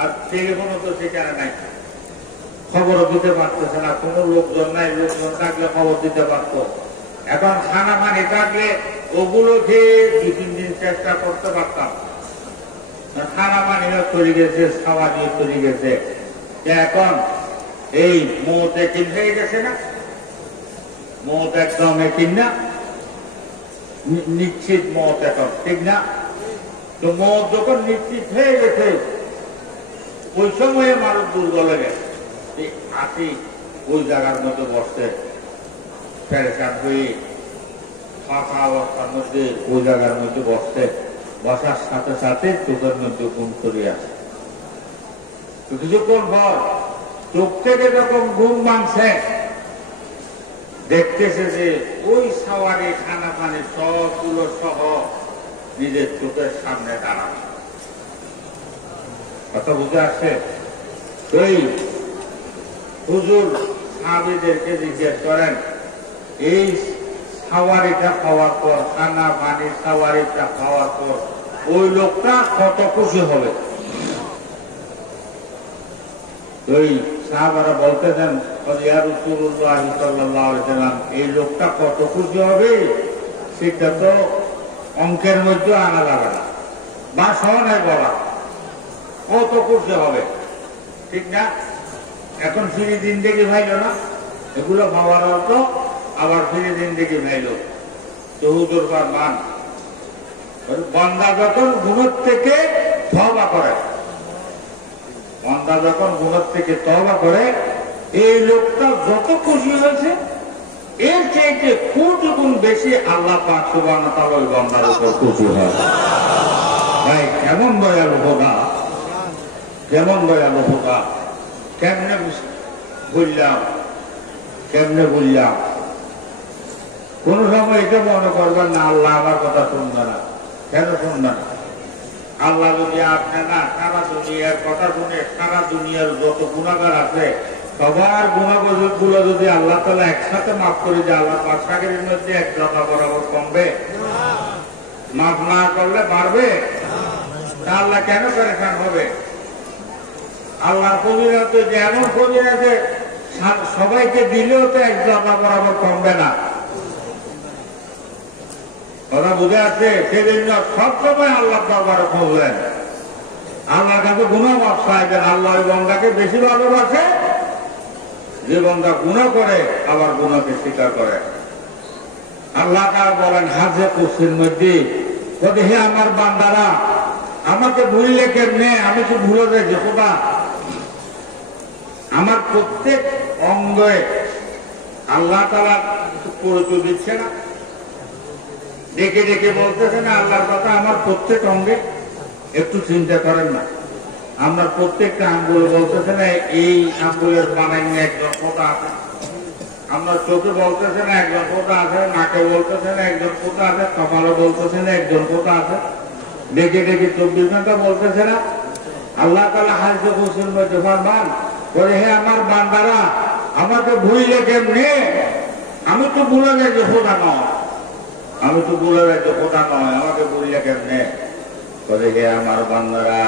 আর টেলিফোনও তো সেখানে নাই, খবরও দিতে পারতেছে না, কোনো লোকজন নাই, লোকজন থাকলে খবর দিতে পারত। এখন খানা পানি থাকলে ওগুলো খেয়ে 2-3 দিন চেষ্টা করতে পারতাম। খানা পানিও তৈরি গেছে, সাওয়ারিও তৈরি গেছে। এখন এই মৌতে কিন হয়ে গেছে না? মত একদম ঠিক না, নিশ্চিত মত এখন, ঠিক না? তো মত যখন নিশ্চিত হয়ে গেছে, ওই সময়ে মানুষ দুর্বল হয়ে গেছে, আসি ওই জায়গার মধ্যে বসতে পেরেশান হয়ে ফাঁকা অবস্থার মধ্যে ওই জায়গার মধ্যে বসতে, বসার সাথে সাথে চোখের মধ্যে ঘুম চলে আসে। কিছুক্ষণ পর চোখ থেকে যখন ঘুম ভাঙছে, দেখতেছে যে ওই সাওয়ারে খানা পানি সবগুলো সহ নিজের চোখের সামনে দাঁড়ানো। কথা বুঝে আসছে? এই হুজুর সাহাবীদেরকে জিজ্ঞেস করেন, এই সাওয়ারিটা খাওয়ার পর, খানা পানি সাওয়ারিটা খাওয়ার পর ওই লোকটা কত খুশি হবে? ওই সাহাবারা বলতেছেন, ইয়া রাসূলুল্লাহ সাল্লাল্লাহু আলাইহি ওয়াসাল্লাম, এই লোকটা কত খুশি হবে সেটা তো অঙ্কের মধ্যে আনা যাবে না, বা সহনায় বলা, কত খুশি হবে, ঠিক না? এখন ফিরে দিন দেখে ভাইল না, এগুলো ভাবার অর্থ আবার ফিরে দিন দেখে ভাইল। তো হুজুর মান বান্দা যখন ঘুমের থেকে তওবা করে, বান্দা যখন গুনাহ থেকে তওবা করে, এই লোকটা যত খুশি হয়েছে এর চাইতে কোটি গুণ বেশি আল্লাহ পাক সুবহানাহু ওয়া তাআলা ওই বান্দার উপর খুশি হয়। ভাই কেমন দয়ালু খোদা, কেমন দয়ালু খোদা! কেমনে বললাম, কেমনে বললাম? কোন সময় এটা মনে করবেন না আল্লাহ আমার কথা শুনবে না। কেন শুনবে না? আল্লাহ যদি আপনি না সারা দুনিয়ার কথা শুনে, সারা দুনিয়ার যত গুনাহগার আছে সবার গুনাহগুলো যদি আল্লাহ তাআলা একসাথে মাফ করে দেয়, আল্লাহ পাক সাগরের মধ্যে এক জগা বরাবর কমবে? মাফ না করলে বাড়বে? আল্লাহ কেন পেরেশান হবে? আল্লাহর ফজিলত যে এমন ফজিলত সবাইকে দিলেও তো এক জগা বরাবর কমবে না। কথা বুঝে আছে? সেজন্য সবসময় আল্লাহ দরবারে খুঁজলেন, আল্লাহর কাছে গুনাহ মাফ চাইবেন। আল্লাহ ওই বন্দাকে বেশি ভালোবাসে যে বন্দা গুনাহ করে আবার গুনাহকে স্বীকার করে। আল্লাহ তাআলা বলেন হাজে কুরসির মধ্যে, বলে হে আমার বান্দারা আমাকে ভুললে কেমনে? আমি তো ভুলে যাই যে খোদা আমার প্রত্যেক অঙ্গে আল্লাহ তাআলা পরিচয় দিচ্ছে না, ডেকে ডেকে বলতেছে না আল্লাহর কথা আমার প্রত্যেক অঙ্গে। একটু চিন্তা করেন না, আমরা প্রত্যেকটা আঙ্গুল বলতেছে না এই আঙ্গুলের বানাইনে একজন খোদা আছে, আমরা চোখে বলতেছে না একজন খোদা আছে, নাকে বলতেছে না একজন খোদা আছে, কপালে বলতেছে না একজন খোদা আছে, ডেকে ডেকে 24 ঘন্টা বলতেছে না। আল্লাহ তাআলা হাদিসে কুরসির মধ্যে ফরমান, বলে হে আমার বান্দারা আমাকে ভুললে কেমনে? আমি তো ভুলে যাই যে খোদা নয়, আমি তো ভুলে যাই যে খোদা নয়, আমাকে ভুললে কেমনে? বলে হে আমার বান্দারা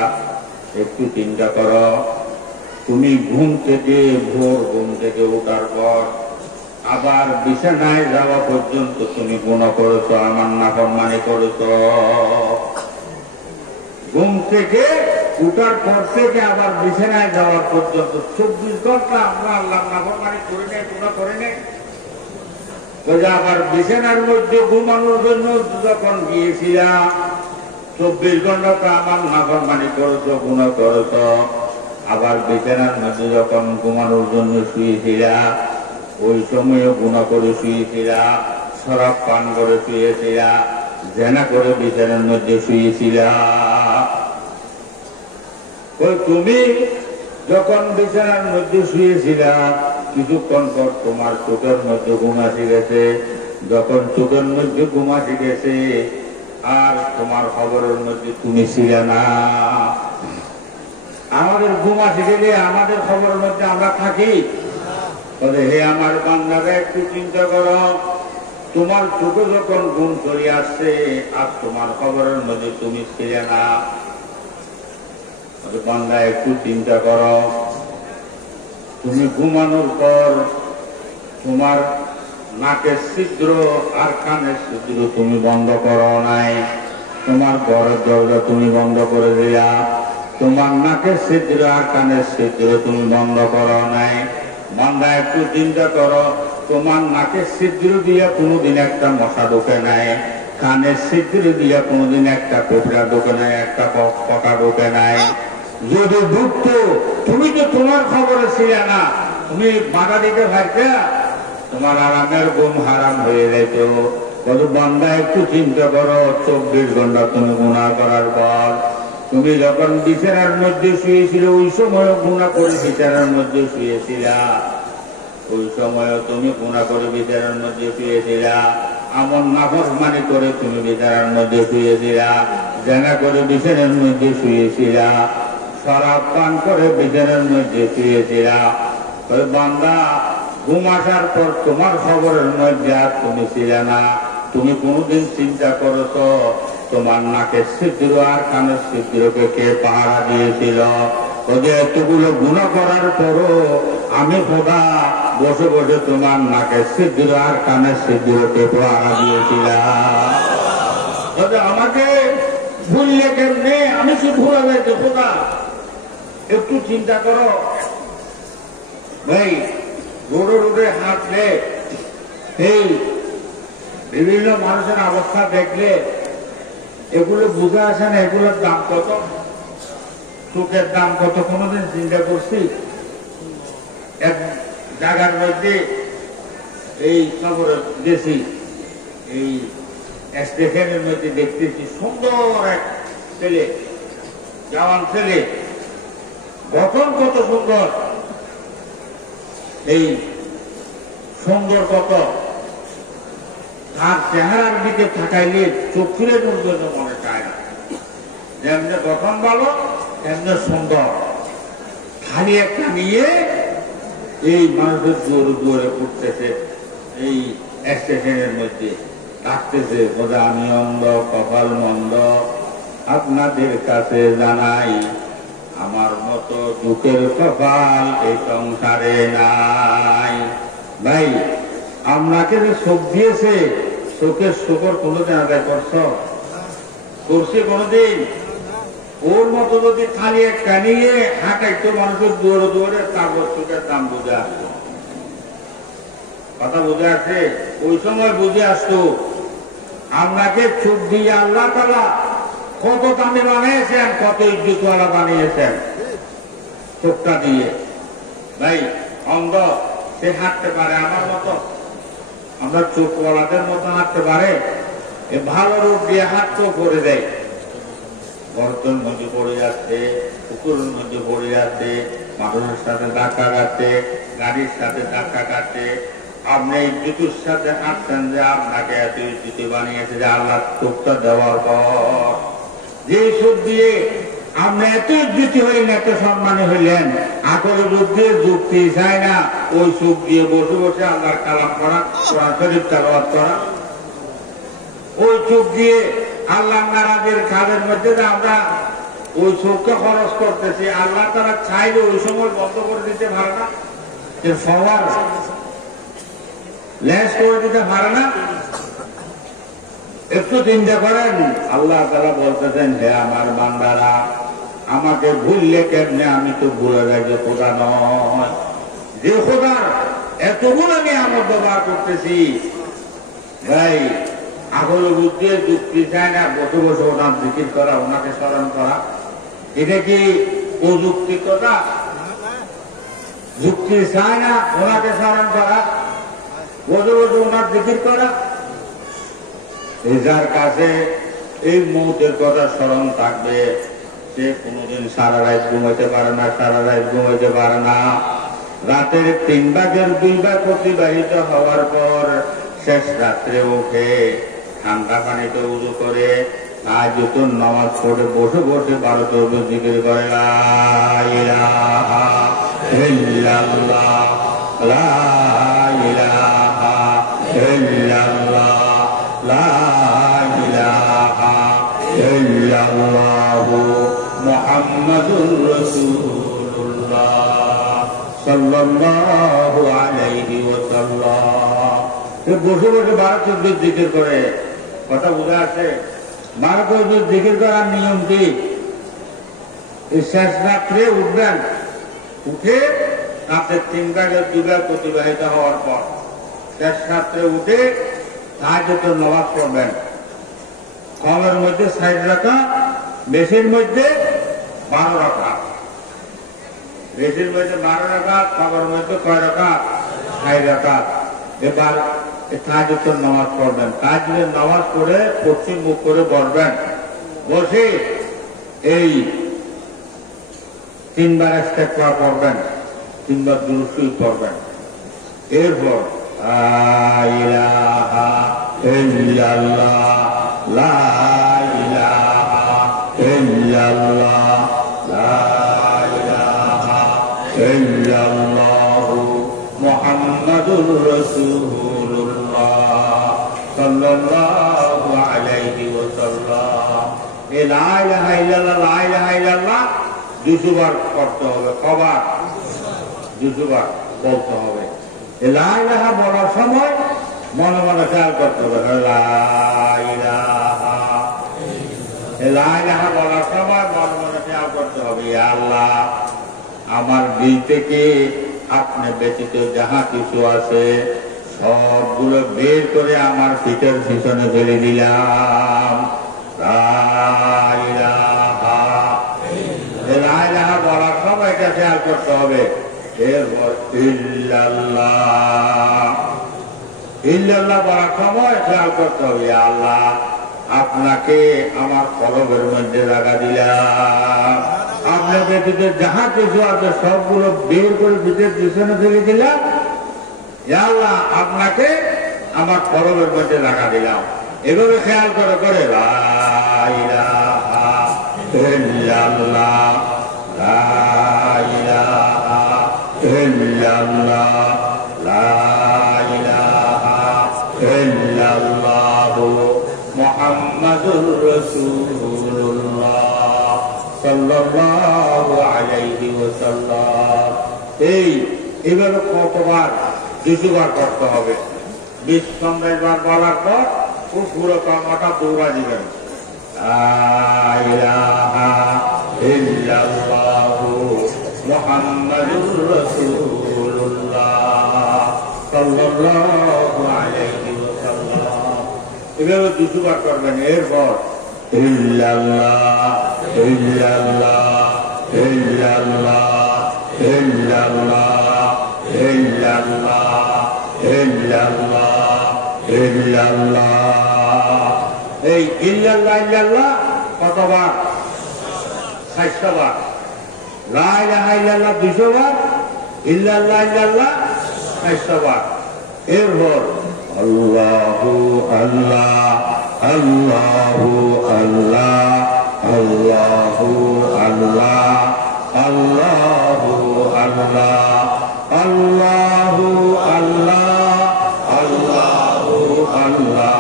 একটু চিন্তা করো, তুমি ঘুম থেকে ভোর ঘুম থেকে ওঠার পর আবার বিছানায় যাওয়া পর্যন্ত তুমি গুনাহ করেছো, আমার নাফরমানি করেছো। ঘুম থেকে উঠার পর থেকে আবার বিছানায় যাওয়ার পর্যন্ত 24 ঘন্টা আমরা আল্লাহর নাফরমানি করি নাই, গুনাহ করি নাই। আবার বিছানার মধ্যে ঘুমানোর জন্য যখন গিয়েছিলাম 24 ঘন্টা তো আমার নাফরমানি করেছো, গুনাহ করেছো। আবার বিছানার মধ্যে যখন ঘুমানোর জন্য শুয়েছিলা ওই সময়ে গুনাহ করে শুয়েছিলা, শরাব পান করে শুয়েছিলা, জেনা করে বিছানার মধ্যে শুয়েছিলা। তুমি যখন বিছানার মধ্যে শুয়েছিলা কিছুক্ষণ পর তোমার চোখের মধ্যে ঘুম আসে গেছে, যখন চোখের মধ্যে ঘুম আসে গেছে আর তোমার খবরের মধ্যে তুমি ছিলে না। আমাদের ঘুম আসে গেলে আমাদের খবরের মধ্যে আমরা থাকি। বলে হে আমার বান্দারা একটু চিন্তা করো, তোমার চোখে যখন ঘুম চলে আসছে আর তোমার খবরের মধ্যে তুমি ছিলে না। বান্দা একটু চিন্তা করো, তুমি ঘুমানোর পর তোমার নাকের ছিদ্র আর কানের ছিদ্র তুমি বন্ধ করো নাই, তোমার ঘরের দরজা তুমি বন্ধ করে দিলা, তোমার নাকের ছিদ্র আর কানের ছিদ্র তুমি বন্ধ করো নাই। বান্দা একটু চিন্তা করো, তোমার নাকের ছিদ্র দিয়া কোনোদিন একটা মশা ঢোকে নাই, কানের ছিদ্র দিয়া কোনোদিন একটা কোপড়া ঢোকে নাই, একটা পকা ঢোকে নাই। যদি ঢুকতো তুমি তো তোমার খবরে ছিলে না, তুমি বাধা দিতে পারতা, তোমার আরামের ঘুম হারাম হয়ে যেত। কত বান্দা একটু চিন্তা করো, 24 ঘন্টা তুমি গুনাহ করার পর তুমি যখন বিছানার মধ্যে শুয়েছিল ওই সময় গুনাহ করে বিছানার মধ্যে শুয়েছিলা, ওই সময় তুমি গুনাহ করে বিছানার মধ্যে শুয়েছিলা, আমল নাফরমানি করে তুমি বিছানার মধ্যে শুয়েছিলা, জেনা করে বিছানার মধ্যে শুয়েছিলা, শরাব পান করে বিছানার মধ্যে শুয়েছিলা। ওই বান্দা ঘুম আসার পর তোমার খবরের মধ্যে আর তুমি ছিলে না। তুমি কোনদিন চিন্তা করেছো তোমার নাকের ছিদ্র আর কানের ছিদ্রকে কে পাহারা দিয়েছিল? ওদের এতগুলো গুনাহ করার পরও আমি খোদা বসে বসে তোমার নাকের ছিদ্র আর কানের ছিদ্রকে পাহারা দিয়েছিলাম। আমাকে ভুললে কেমনে? আমি সে ভুলে যাইতে খোদা একটু চিন্তা করো। ভাই রোডে রোডে হাঁটলে এই বিভিন্ন মানুষের অবস্থা দেখলে এগুলো বুঝে আসে না, এগুলোর দাম কত, সুখের দাম কত কোনোদিন চিন্তা করছি? এক জায়গার মধ্যে এই খবরে গেছি, এই স্টেশনের মধ্যে দেখতেছি সুন্দর এক ছেলে, জওয়ান ছেলে, গঠন কত সুন্দর, এই সুন্দর কত, তার চেহারার দিকে তাকাইলে চোখ ফিরে জন্য মনে চায় না। যেমনি গঠন ভালো তেমনি সুন্দর, খালি একটা নিয়ে এই মানুষের জোরে জোরে পড়তেছে এই স্টেশনের মধ্যে, ডাকতেছে বোঝা আমি অন্ধ কপাল মন্দ, আপনাদের কাছে জানাই আমার মতো দুঃখের কপাল এই সংসারে নাই। ভাই আপনাকে যে চোখ দিয়েছে চোখের শুকর কোনোদিন আদায় করছো? করছে কোনোদিন? ওর মতো যদি খালি একটা নিয়ে হাঁটাইতো মানুষের দৌড়ে দৌড়ে, তারপর চোখের দাম বুঝে আসতো। কথা বুঝে আসে? ওই সময় বুঝে আসতো আপনাকে চোখ দিয়ে আল্লাহ তাআলা কত দামি বানিয়েছেন, কত ইজ্জতওয়ালা বানিয়েছেন চোখটা দিয়ে। ভাই অন্ধ সে হাঁটতে পারে আমার মতো? আমরা চোখওয়ালাদের মতো হাঁটতে পারে? এ ভালো রোড দিয়ে হাঁটতেও করে দেয়। বর্তন মধ্যে পড়ে যাচ্ছে, পুকুরের মধ্যে পড়ে যাচ্ছে, মানুষের সাথে ধাক্কা কাটছে, গাড়ির সাথে ধাক্কা কাটছে। আপনি ইজ্জতের সাথে হাঁটছেন যে আপনাকে এত ইজ্জতি বানিয়েছে যে আল্লাহ চোখটা দেওয়ার পর, যে চোখ দিয়ে আপনি এত ইজ্জতি হইলেন, এত সম্মানী হইলেন, আকল বুদ্ধি যুক্তি চায় না ওই চোখ দিয়ে বসে বসে আল্লাহর কালাম করা, কোরআন শরীফ তেলাওয়াত করা। ওই চোখ দিয়ে আল্লাহ নারাজের কাজের মধ্যে আমরা ওই চোখকে খরচ করতেছি, আল্লাহ তারা চাইলে ওই সময় বন্ধ করে দিতে পারে না, সবার লেস করে দিতে পারে না। একটু চিন্তা করেন, আল্লাহ তাআলা বলতেছেন, হে আমার বান্দারা, আমাকে ভুললে কেমনে? আমি তো ভুলে যাই যে খোদা নয়, যে খোদার এতগুলো আমি আমার ব্যবহার করতেছি। ভাই আগল বুদ্ধি যুক্তি চায় না বসে বসে ওনার জিকির করা, ওনাকে স্মরণ করা, এটা কি অযুক্তিকতা? যুক্তি চায় না ওনাকে স্মরণ করা, বসে বসে ওনার জিকির করা। যার কাছে এই মৌতের কথা স্মরণ থাকবে, সে কোনোদিন সারা রাত ঘুমাইতে পারে না, সারা রাত ঘুমাইতে পারে না। রাতের 3 ভাগের 2 ভাগ অতিবাহিত হওয়ার পর শেষ রাত্রে উঠে ঠান্ডা পানিতে উযু করে তাহাজ্জুদের নামাজ পড়ে বসে বসে 12 তসবিহ জিকির করে, লা ইলাহা ইল্লাল্লাহ, লা ইলাহা ইল্লাল্লাহ, লা ইলাহা ইল্লাল্লাহু মুহাম্মাদুর রাসূলুল্লাহ সাল্লাল্লাহু আলাইহি ওয়াসাল্লাম। বসে বসে 12 তসবিহ জিকির করে। কথা বুঝা আছে? 12 তসবিহ জিকির করার নিয়ম কি? এই শেষ রাত্রে উঠবেন, উঠে রাতের 3 ভাগের 2 ভাগ অতিবাহিত হওয়ার পর শেষ রাত্রে উঠে তাহাজ্জুদের নামাজ পড়বেন। কমের মধ্যে 60 রাকাত, বেশির মধ্যে 12 রাকাত। বেশির মধ্যে 12 রাকাত, কমের মধ্যে কয় রাকাত? 60 রাকাত। এবার তাহাজ্জুদের নামাজ পড়বেন। তাহাজ্জুদের নামাজ পড়ে পশ্চিম মুখ করে বসবেন। বসে এই 3 বার ইস্তেগফার পড়বেন, 3 বার দুরূদ শরীফ পড়বেন। এরপর লা ইলাহা ইল্লাল্লাহ, লা ইলাহা ইল্লাল্লাহ, লা ইলাহা ইল্লাল্লাহু মুহাম্মাদুর রাসূলুল্লাহ সাল্লাল্লাহু আলাইহি ওয়াসাল্লাম। এই লা ইলাহা ইল্লাল্লাহ, লা ইলাহা ইল্লাল্লাহ 200 বার করতে হবে। কবার? 200 বার বলতে হবে। লা ইলাহা বলার সময় মনে মনে খেয়াল করতে হবে, লা ইলাহা। লা ইলাহা বলার সময় মনে মনে খেয়াল করতে হবে, ইয়া আল্লাহ, আমার দিল থেকে আপনি ব্যতীত যাহা কিছু আছে সবগুলো বের করে আমার পিঠের পিছনে ফেলে দিলাম। লা ইলাহা। লা ইলাহা বলার সময় এটা খেয়াল করতে হবে। এরপর ইল্লাল্লাহ, ইল্লাল্লাহ বলার সময় খেয়াল করতে হবে, আল্লাহ, আপনাকে আমার কলবের মধ্যে জায়গা দিলাম, আপনার ব্যতীত যাহা কিছু আছে সবগুলো বের করে পিঠের পিছনে ফেলে দিলাম। আল্লাহ, আপনাকে আমার কলবের মধ্যে জায়গা দিলাম। এভাবে খেয়াল করে করে লা ইলাহা ইল্লাল্লাহ, লা ইলাহা ইল্লাল্লাহ, লা ইলাহা ইল্লাল্লাহু মুহাম্মাদুর রাসূলুল্লাহ সাল্লাল্লাহু আলাইহি ওয়াসাল্লাম। এইভাবে কতবার? 200 বার করতে হবে। 20 বার বলার পর খুব পুরো কর্মটা দৌড়া দিবেন। মুহাম্মাদুর রাসূলুল্লাহ সাল্লাল্লাহু আলাইহি ওয়াসাল্লাম। এভাবে দুবার করবেন। এরপর ইল্লাল্লাহ ইল্লাল্লাহ ইল্লাল্লাহ ইল্লাল্লাহ ইল্লাল্লাহ ইল্লাল্লাহ ইল্লাল্লাহ। এই ইল্লাল্লাহ ইল্লাল্লাহ কতবার? ৬০ বার। লা ইলাহা ইল্লাল্লাহ ২০০ বার, ইল্লাল্লাহ ইল্লাল্লাহ ৬০ বার। এরপর আল্লাহু আল্লাহ আল্লাহু আল্লাহ আল্লাহু আল্লাহ আল্লাহু আল্লাহ আল্লাহু আল্লাহ আল্লাহু আল্লাহ আল্লাহু আল্লাহ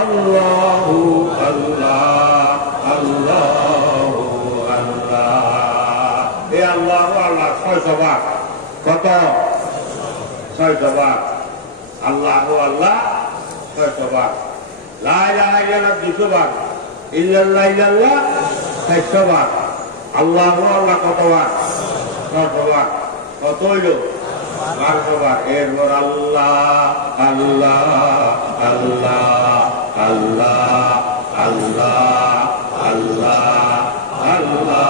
আল্লাহু আল্লাহ আল্লাহু আল্লাহ। এ আল্লাহু আল্লাহ ৬০০ বার। কত? ৬০০ বার। আল্লাহু আল্লাহ ৬০০ বার। লা ইলাহা ইল্লাল্লাহ ২০০ বার, ইল্লাল্লাহ ইল্লাল্লাহ ৬০০ বার। আল্লাহু আল্লাহ কতবার? ৬০০ বার। কত হইল? ১২০০ বার। এরপর আল্লাহ আল্লাহ আল্লাহ আল্লাহ আল্লাহ আল্লাহ আল্লাহ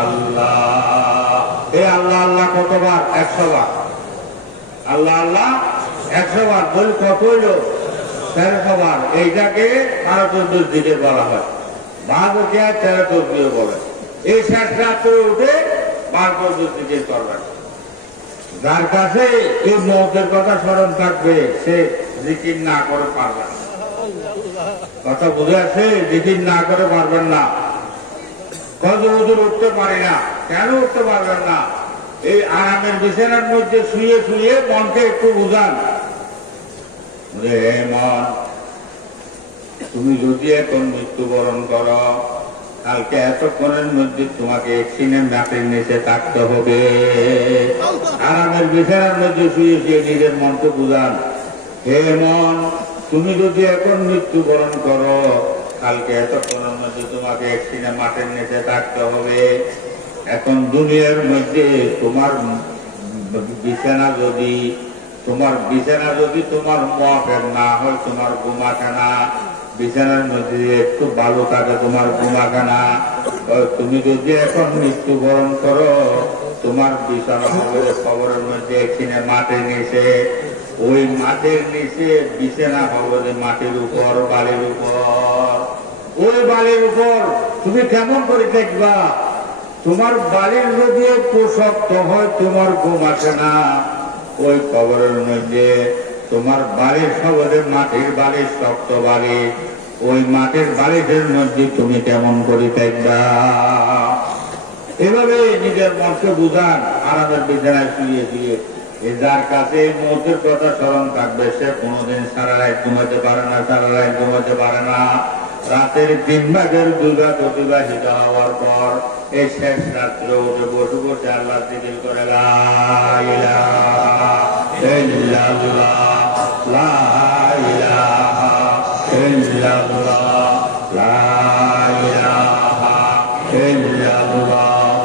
আল্লাহ। এই আল্লাহ আল্লাহ কতবার? ১০০ বার। আল্লাহ আল্লাহ ১০০ বার। বলি কত হইল? ১৩০০ বার। এইটাকে ১২ দিকে বলা হয়। ভাগকে ১৩ দিয়ে বলে। এই শেষ রাত্রে উঠে ১২ দিকে করবেন। যার কাছে এই মৌতের কথা স্মরণ থাকবে সে জিকির না করে পারবে না। কথা বুঝে আছে? জিকির না করে পারবেন না। কত হুজুর উঠতে পারি না, কেন উঠতে পারবেন না? এই আরামের বিছানার মধ্যে শুয়ে শুয়ে মনকে একটু বুঝান। মন, তুমি যদি এখন মৃত্যুবরণ করো, কালকে এতক্ষণের মধ্যে তোমাকে এক্সিডেন্ট মাটির নিচে থাকতে হবে। আরামের বিছানার মধ্যে শুয়ে শুয়ে নিজের মনকে বুঝান, হে মন, তুমি যদি এখন মৃত্যুবরণ করো, কালকে এতক্ষণের মধ্যে তোমাকে এক্সিডেন্ট মাটির নিচে থাকতে হবে। এখন দুনিয়ার মধ্যে তোমার বিছানা যদি তোমার মুআফের না হয়, তোমার ঘুমাখানা বিছানার মধ্যে একটু ভালো থাকে, তোমার ঘুমাখানা। তুমি যদি এখন মৃত্যুবরণ করো, তোমার বিছানা হবে কবরের মধ্যে এখানে মাটির নিচে। ওই মাটির নিচে বিছানা হবে মাটির উপর, বালির উপর। ওই বালির উপর তুমি কেমন করে দেখবা? তোমার বালির যদি একটু শক্ত হয়, তোমার ঘুম আসে না। ওই কবরের মধ্যে তোমার বালির সবরে মাটির বালির শক্ত বালি, ওই মাটির বালিশের মধ্যে তুমি কেমন করে থাকবা? এভাবে নিজের মনকে বুঝান। আরামের বিছানায় শুয়ে শুয়ে যার কাছে মৌতের কথা স্মরণ থাকবে, সে কোনোদিন সারা রাত ঘুমাতে পারে না, সারা রাত ঘুমাতে পারে না। রাতের ৩ ভাগের ২ ভাগ অতিবাহিত হওয়ার পর এই শেষ রাত্রে উঠে বসে বসে আল্লাহ জিকির করে, লা ইলাহা ইল্লাল্লাহ, লা ইলাহা ইল্লাল্লাহ, লা ইলাহা ইল্লাল্লাহ,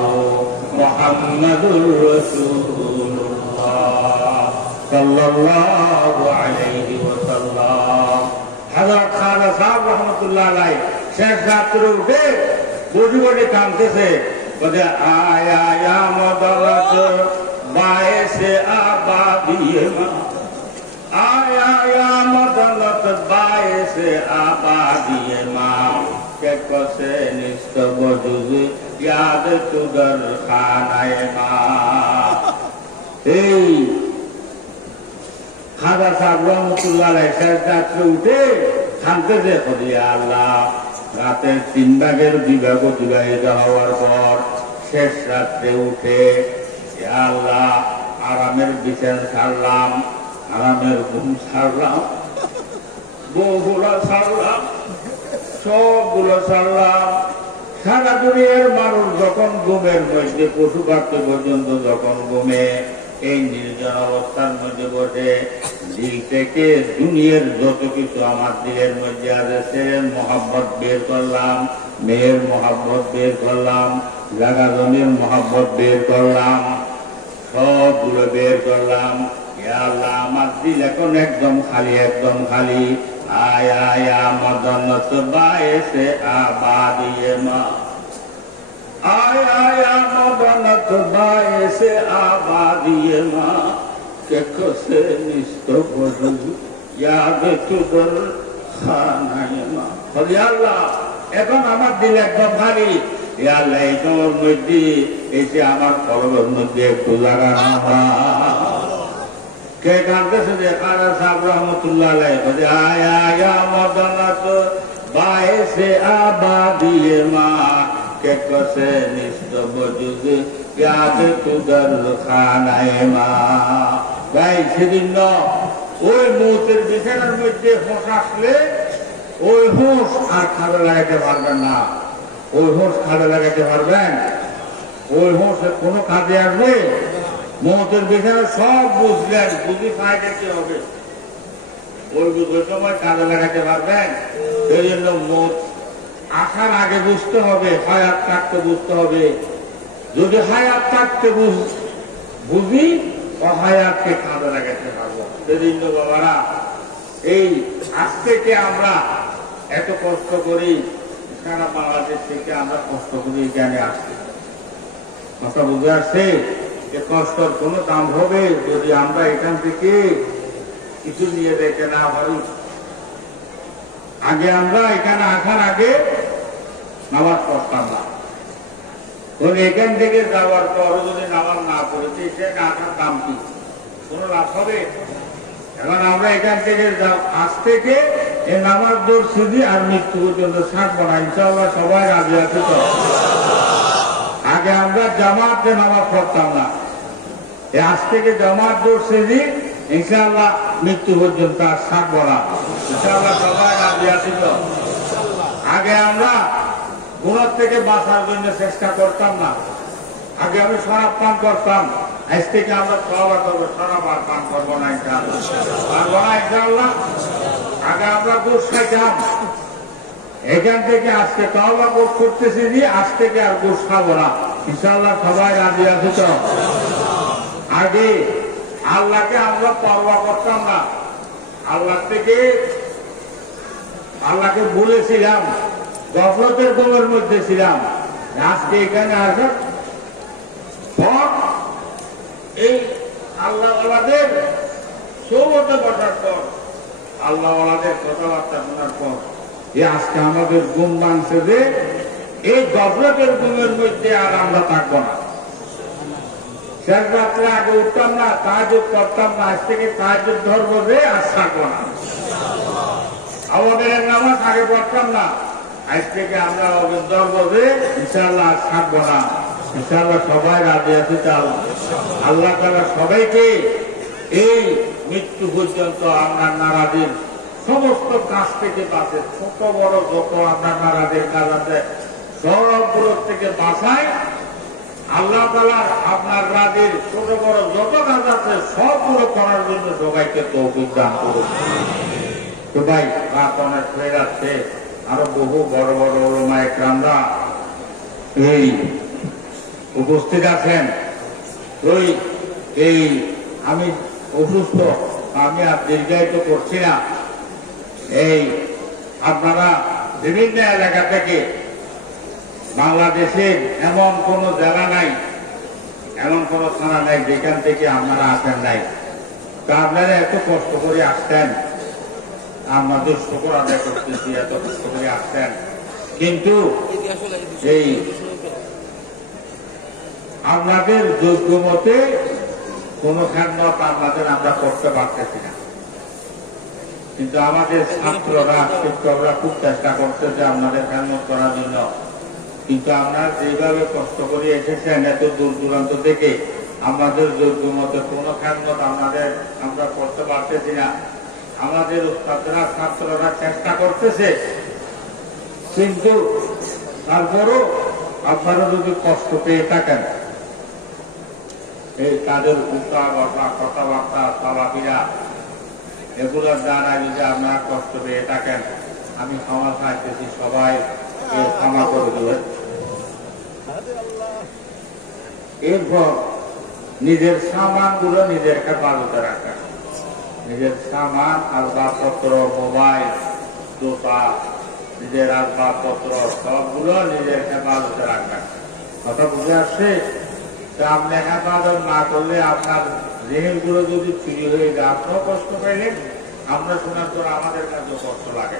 মুহাম্মাদুর রাসূলুল্লাহ সাল্লাল্লাহু আলাইহি ওয়াসাল্লাম। হযরত খাজা সাহেব রহমাতুল্লাহ আলাইহি শেষ রাত্রে উঠে বসে বসে কাঁদতেছে, বলে আয়া ইয়া মদরত বায়েসে আবাদিয়ে মা, আয়া ইয়া মদরত বায়েসে আবাদিয়ে মা, কে কসে নিস্ত বজুজ ইয়াদ তুদর খানায়ে মা। এই খাজা সাহেব রহমাতুল্লাহ আলাইহি শেষ রাত্রে উঠে কাঁদতেছে, বলে আল্লাহ, রাতের ৩ ভাগের ২ ভাগ অতিবাহিত হওয়ার পর শেষ রাত্রে উঠে, আল্লাহ, আরামের বিছানা ছাড়লাম, আরামের ঘুম ছাড়লাম, বউগুলো ছাড়লাম, সবগুলো ছাড়লাম। সারা দুনিয়ার মানুষ যখন ঘুমের মধ্যে, পশু পাখি পর্যন্ত যখন ঘুমে, এই নির্জন অবস্থার মধ্যে বসে দিল থেকে দুনিয়ার যত কিছু আমার দিলের মধ্যে আছে মহাব্বত বের করলাম, মেয়ের মহাব্বত বের করলাম, জাগা জমির মহাব্বত বের করলাম, সবগুলো বের করলাম। ইয়া আল্লাহ, আমার দিল এখন একদম খালি, একদম খালি। আয়া আয়া মদনত বায়েসে আবাদিয়ে মা, आया आया मदनत बाएसे आबादिए माँ के कसे निस्तो बदल याद तुदर खानाए माँ। और या अल्लाह এখন আমার দিল একদম খালি। ইয়া আল্লাহ, এই তোমার মধ্যে এসে আমার কলবের মধ্যে একটু লাগানো কে কাঁদতেছে যে কারা সাহেব রহমতুল্লাহ আলাইহি বলে আয়া আয়া মদনত বায়েসে আবাদিয়ে মা के कसे निस्त बजुद याद तुदर खानाए माँ। भाई সেদিন ওই মৌতের বিছানার মধ্যে হোঁশ আসলে ওই হোঁশ আর খাদে লাগাতে পারবেন না। ওই হোঁশ খাদে লাগাতে পারবেন? ওই হোঁশ কোনো কাজে আসবে? মৌতের বিছানা সব বুঝলেন, বুঝি ফায়দা কি হবে? ওই বুঝে সময় কাজে লাগাতে পারবেন? সেই জন্য মৌত আসার আগে বুঝতে হবে, হায়াত থাকতে বুঝতে হবে। যদি হায়াত থাকতে বুঝি অহায়াতকে কাজে লাগাতে পারবো। সেদিন বাবারা, এই আজ থেকে আমরা এত কষ্ট করি, সারা বাংলাদেশ থেকে আমরা কষ্ট করি এখানে আসছি। কথা বুঝে আসছে যে কষ্টর কোনো দাম হবে যদি আমরা এখান থেকে কিছু নিয়ে দেখে না পারি। আগে আমরা এখানে আসার আগে নামাজ পড়তাম না, এখান থেকে যাওয়ার পর যদি নামাজ না পড়েছি সেখানে আসার দাম কি? কোন লাভ হবে? এখন আমরা এখান থেকে আজ থেকে এই নামাজ ধরছি আর মৃত্যু পর্যন্ত থাকবো না, ইনশাআল্লাহ সবাই রাজি আছে তো? আগে আমরা জামাতে নামাজ পড়তাম না, আজ থেকে জামাত ধরছি ইনশাআল্লাহ মৃত্যু পর্যন্ত আর থাকবো না, ইনশাআল্লাহ সবাই রাজি আছে তো? আগে আমরা গুনাহ থেকে বাঁচার জন্য চেষ্টা করতাম না, আগে আমি শরাব পান করতাম, আজ থেকে আমরা তওবা করব, শরাব আর পান করবো না ইনশাআল্লাহ, পারবো না ইনশাআল্লাহ। আগে আমরা ঘুষ খাইতাম, এখান থেকে আজকে তওবা করতেছি আজ থেকে আর ঘুষ খাবো না, ইনশাআল্লাহ সবাই রাজি আছে তো? আগে আল্লাহকে আমরা পরোয়া করতাম না, আল্লাহকে বলেছিলাম, গফলতের গোমের মধ্যে ছিলাম। আজকে এখানে আসার পর এই আল্লাহওয়ালাদের সৌবতে বসার পর, আল্লাহওয়ালাদের কথাবার্তা শোনার পর আজকে আমাদের ঘুম ভাঙছে যে এই গফলতের ঘুমের মধ্যে আর আমরা থাকবো না। শেষ রাত্রে আগে উঠতাম না, তাহাজ্জুদ করতাম না, আজ থেকে তাহাজ্জুদ ধরবো যে আর থাকবো না। আমাদের নামাজ আগে পড়তাম না, আজ থেকে আমরা ধরবো যে ইনশাআল্লাহ আর থাকবো না, ইনশাআল্লাহ সবাই রাজি আছে। আল্লাহ তাআলা সবাইকে এই মৃত্যু পর্যন্ত আপনার নারাজের সমস্ত কাজ থেকে বাঁচে, ছোট বড় যত আপনার নারাজের কাজ আছে সবগুলোর থেকে বাঁচায়। আল্লাহ তাআলা আপনার রাজের ছোট বড় যত কাজ আছে সবগুলো করার জন্য সবাইকে তৌফিক দান করুন। তো ভাই, রাত অনেক হয়ে যাচ্ছে, আরো বহু বড় বড় ওলামা ইকরামরা এই উপস্থিত আছেন। এই আমি অসুস্থ, আমি আর দীর্ঘায়িত করছি না। এই আপনারা বিভিন্ন এলাকা থেকে, বাংলাদেশের এমন কোন জেলা নাই, এমন কোন থানা নাই যেখান থেকে আপনারা আসেন নাই। তা আপনারা এত কষ্ট করে আসতেন, আমাদের শুকর আদায় করতেছি, এত কষ্ট করে আসতেন, কিন্তু এই আপনাদের যোগ্য মতে কোন খেদমত আপনাদের আমরা করতে পারতেছি না। কিন্তু আমাদের ছাত্ররা, শিক্ষকরা খুব চেষ্টা করতেছে আপনাদের খেদমত করার জন্য। কিন্তু আপনারা যেভাবে কষ্ট করে এসেছেন এত দূর দূরান্ত থেকে, আমাদের যোগ্য মতে কোন খেদমত আমরা করতে পারতেছি না। আমাদের উস্তাদরা, ছাত্ররা চেষ্টা করতেছে, কিন্তু তারপরও আপনারা যদি কষ্ট পেয়ে থাকেন, এই তাদের উঠা বসা কথাবার্তা চলাফেরা এগুলোর দ্বারা যদি আপনারা কষ্ট পেয়ে থাকেন, আমি ক্ষমা চাইতেছি, সবাই ক্ষমা করে দেবেন। এরপর নিজের সামান গুলো নিজের হেফাজতে রাখা, নিজের সামান আসবাবপত্র, মোবাইল, জুতা, নিজের আসবাবপত্র সবগুলো নিজের হেফাজতে রাখা। কথা বুঝে আসছে? আপনি হেফাজত না করলে আপনার জিনিসগুলো যদি চুরি হয়ে যায়, আপনিও কষ্ট পাইলেন, আমরা শোনার পর আমাদের কাছে কষ্ট লাগে,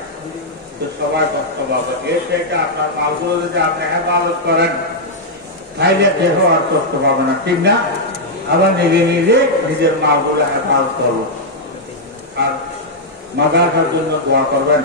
তো সবাই কষ্ট পাবে। এর থেকে আপনার মালগুলো যদি আপনি হেফাজত করেন, তাইলে দেহ আর কষ্ট পাবে না, ঠিক না? আবার নিজে নিজে নিজের মালগুলো হেফাজত করবো। আর মাদ্রাসার জন্য দোয়া করবেন।